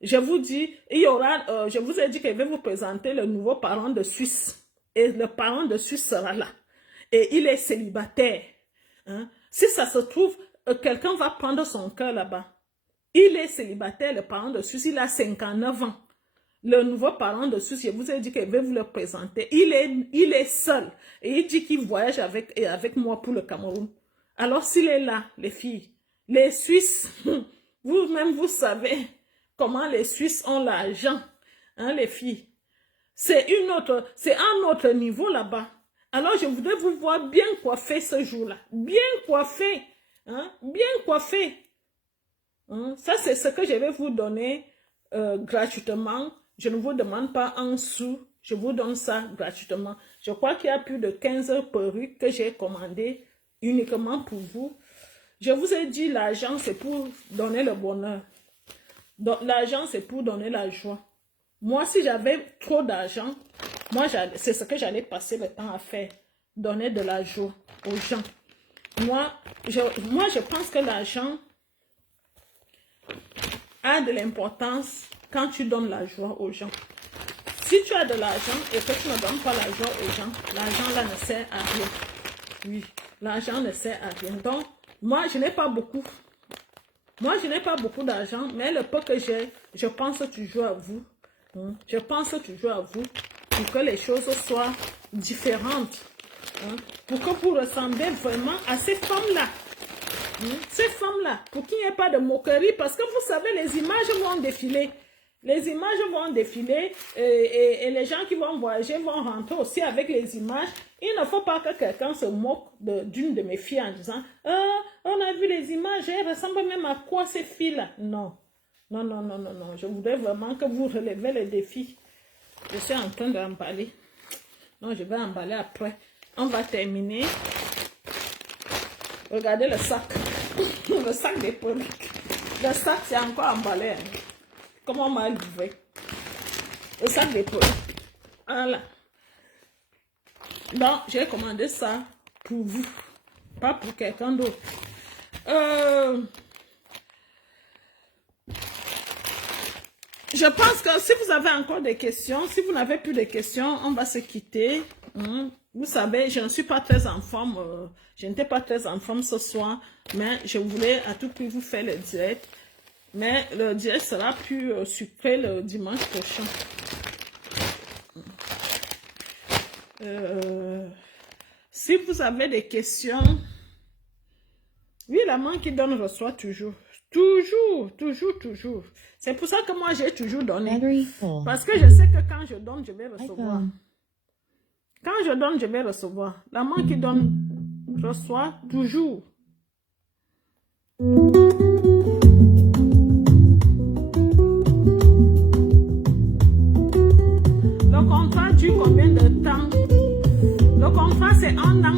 Je vous dis, il y aura, je vous ai dit que je vais vous présenter le nouveau parent de Suisse. Et le parent de Suisse sera là. Et il est célibataire. Si ça se trouve, quelqu'un va prendre son cœur là-bas. Il est célibataire, le parent de Suisse, il a 59 ans. Le nouveau parent de Suisse, je vous ai dit que je vais vous le présenter. Il est seul. Et il dit qu'il voyage avec moi pour le Cameroun. Alors s'il est là, les filles, les Suisses, vous-même vous savez comment les Suisses ont l'argent, les filles. C'est un autre niveau là-bas. Alors je voudrais vous voir bien coiffé ce jour-là. Bien coiffé. Bien coiffé. Ça, c'est ce que je vais vous donner gratuitement. Je ne vous demande pas un sou. Je vous donne ça gratuitement. Je crois qu'il y a plus de 15 perruques que j'ai commandées uniquement pour vous. Je vous ai dit, l'argent, c'est pour donner le bonheur. L'argent, c'est pour donner la joie. Moi, si j'avais trop d'argent, c'est ce que j'allais passer le temps à faire. Donner de la joie aux gens. Moi, je pense que l'argent a de l'importance quand tu donnes la joie aux gens. Si tu as de l'argent et que tu ne donnes pas la joie aux gens, l'argent là ne sert à rien. Oui, l'argent ne sert à rien. Donc, moi, je n'ai pas beaucoup. Moi, je n'ai pas beaucoup d'argent, mais le peu que j'ai, je pense toujours à vous. Je pense toujours à vous pour que les choses soient différentes. Pour que vous ressemblez vraiment à ces femmes-là. Ces femmes-là, pour qu'il n'y ait pas de moquerie, parce que vous savez, les images vont défiler. Les images vont défiler et les gens qui vont voyager vont rentrer aussi avec les images. Il ne faut pas que quelqu'un se moque d'une de mes filles en disant « on a vu les images, elles ressemblent même à quoi ces filles-là » Non. Non, non, non, non, non. Je voudrais vraiment que vous relevez les défis. Je suis en train d'emballer. Non, je vais emballer après. On va terminer. Regardez le sac. Le sac des perruques. Le sac, c'est encore emballé. Comment on m'a livré. Le sac des perruques. Voilà. Donc, j'ai commandé ça pour vous. Pas pour quelqu'un d'autre. Je pense que si vous avez encore des questions, si vous n'avez plus de questions, on va se quitter. Vous savez, je ne suis pas très en forme. Je n'étais pas très en forme ce soir, mais je voulais à tout prix vous faire le direct. Mais le direct sera plus sucré le dimanche prochain. Si vous avez des questions, oui, la main qui donne reçoit toujours. Toujours, toujours, toujours. C'est pour ça que moi, j'ai toujours donné. Parce que je sais que quand je donne, je vais recevoir. Quand je donne, je vais recevoir. La main qui donne reçoit toujours. Le contrat dure combien de temps? Le contrat, c'est 1 an.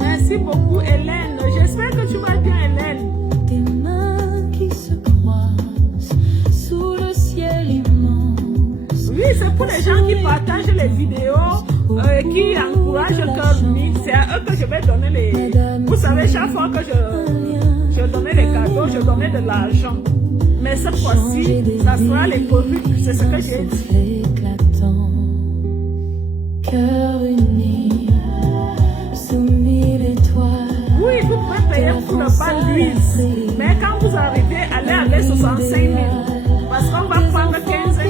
Merci beaucoup, Hélène. J'espère que tu vas bien, Hélène. Des mains qui se croisent sous le ciel immense. Oui, c'est pour les gens qui partagent les vidéos, qui encouragent le cœur uni, c'est à eux que je vais donner les... Vous savez, chaque fois que je donnais les cadeaux, je donnais de l'argent. Mais cette fois-ci, ça sera les perruques, c'est ce que j'ai dit. Éclatant, cœur uni, sous 1000 étoiles. Oui, vous pouvez payer pour le bal Louise. Mais quand vous arrivez, allez avec 65 000. Parce qu'on va prendre 15 000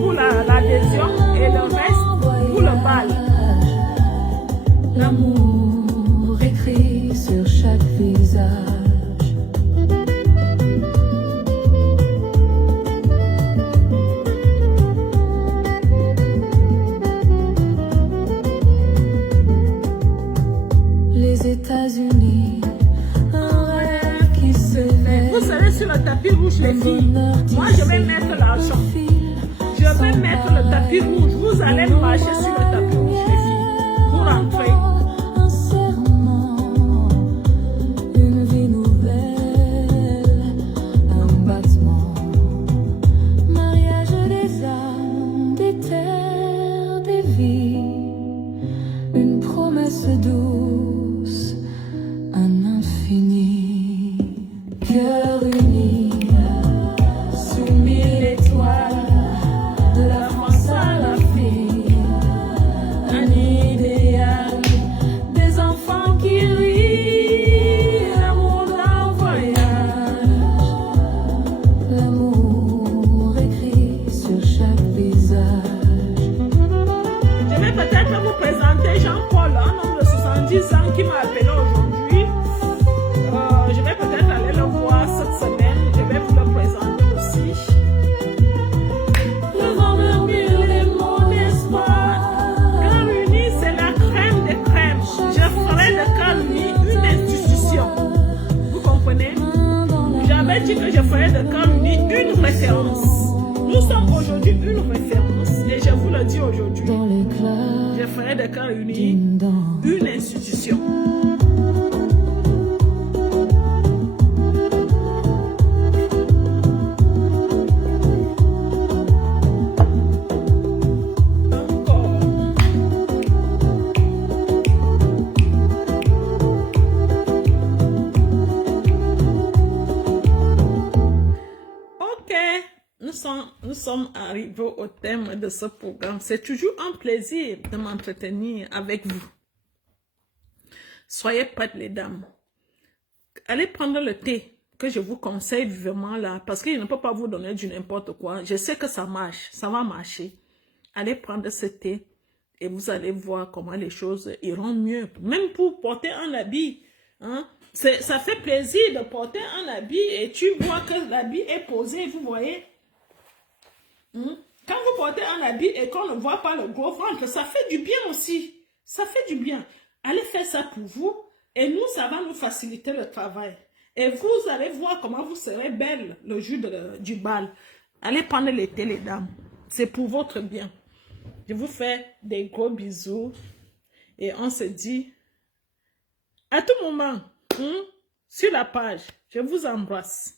pour l'adhésion et le reste pour le bal. L'amour écrit sur chaque visage. Les États-Unis, un rêve qui se lève. Vous savez, sur le tapis rouge, les filles, moi je vais mettre l'argent. Je vais mettre le tapis rouge. Vous allez marcher sur le tapis rouge, les filles, pour entrer. Un serment, une vie nouvelle, un battement, mariage des âmes, des terres, des vies, une promesse douce, un infini, cœur uni, sous 1000 étoiles, de la France à l'Afrique, un idéal, des enfants qui rient, l'amour d'un voyage, l'amour écrit sur chaque visage. Je vais peut-être vous présenter Jean-Paul, un homme de 70 ans qui m'a appelé aujourd'hui. Je vais peut-être aller le voir cette semaine. Je vais vous le présenter aussi. Le vent murmure les mots d'espoir. Cœur Uni, c'est la crème des crèmes. Je ferai de Cœur Uni une institution. Vous comprenez? J'avais dit que je ferais de Cœur Uni une référence. Nous sommes aujourd'hui une référence. Et je vous le dis aujourd'hui. Dans l'éclat Je ferai de Cœur Uni d'une danse. une institution. Ok, nous sommes arrivés au thème de ce programme. C'est toujours un plaisir de m'entretenir avec vous. Soyez prêtes, les dames. Allez prendre le thé que je vous conseille vivement là, parce qu'il ne peut pas vous donner du n'importe quoi. Je sais que ça marche, ça va marcher. Allez prendre ce thé et vous allez voir comment les choses iront mieux. Même pour porter un habit, hein, ça fait plaisir de porter un habit et tu vois que l'habit est posé, vous voyez. Quand vous portez un habit et qu'on ne voit pas le gros ventre, ça fait du bien aussi. Ça fait du bien. Allez faire ça pour vous et nous, ça va nous faciliter le travail. Et vous allez voir comment vous serez belle le jour du bal. Allez prendre le thé, les dames. C'est pour votre bien. Je vous fais des gros bisous et on se dit à tout moment sur la page. Je vous embrasse.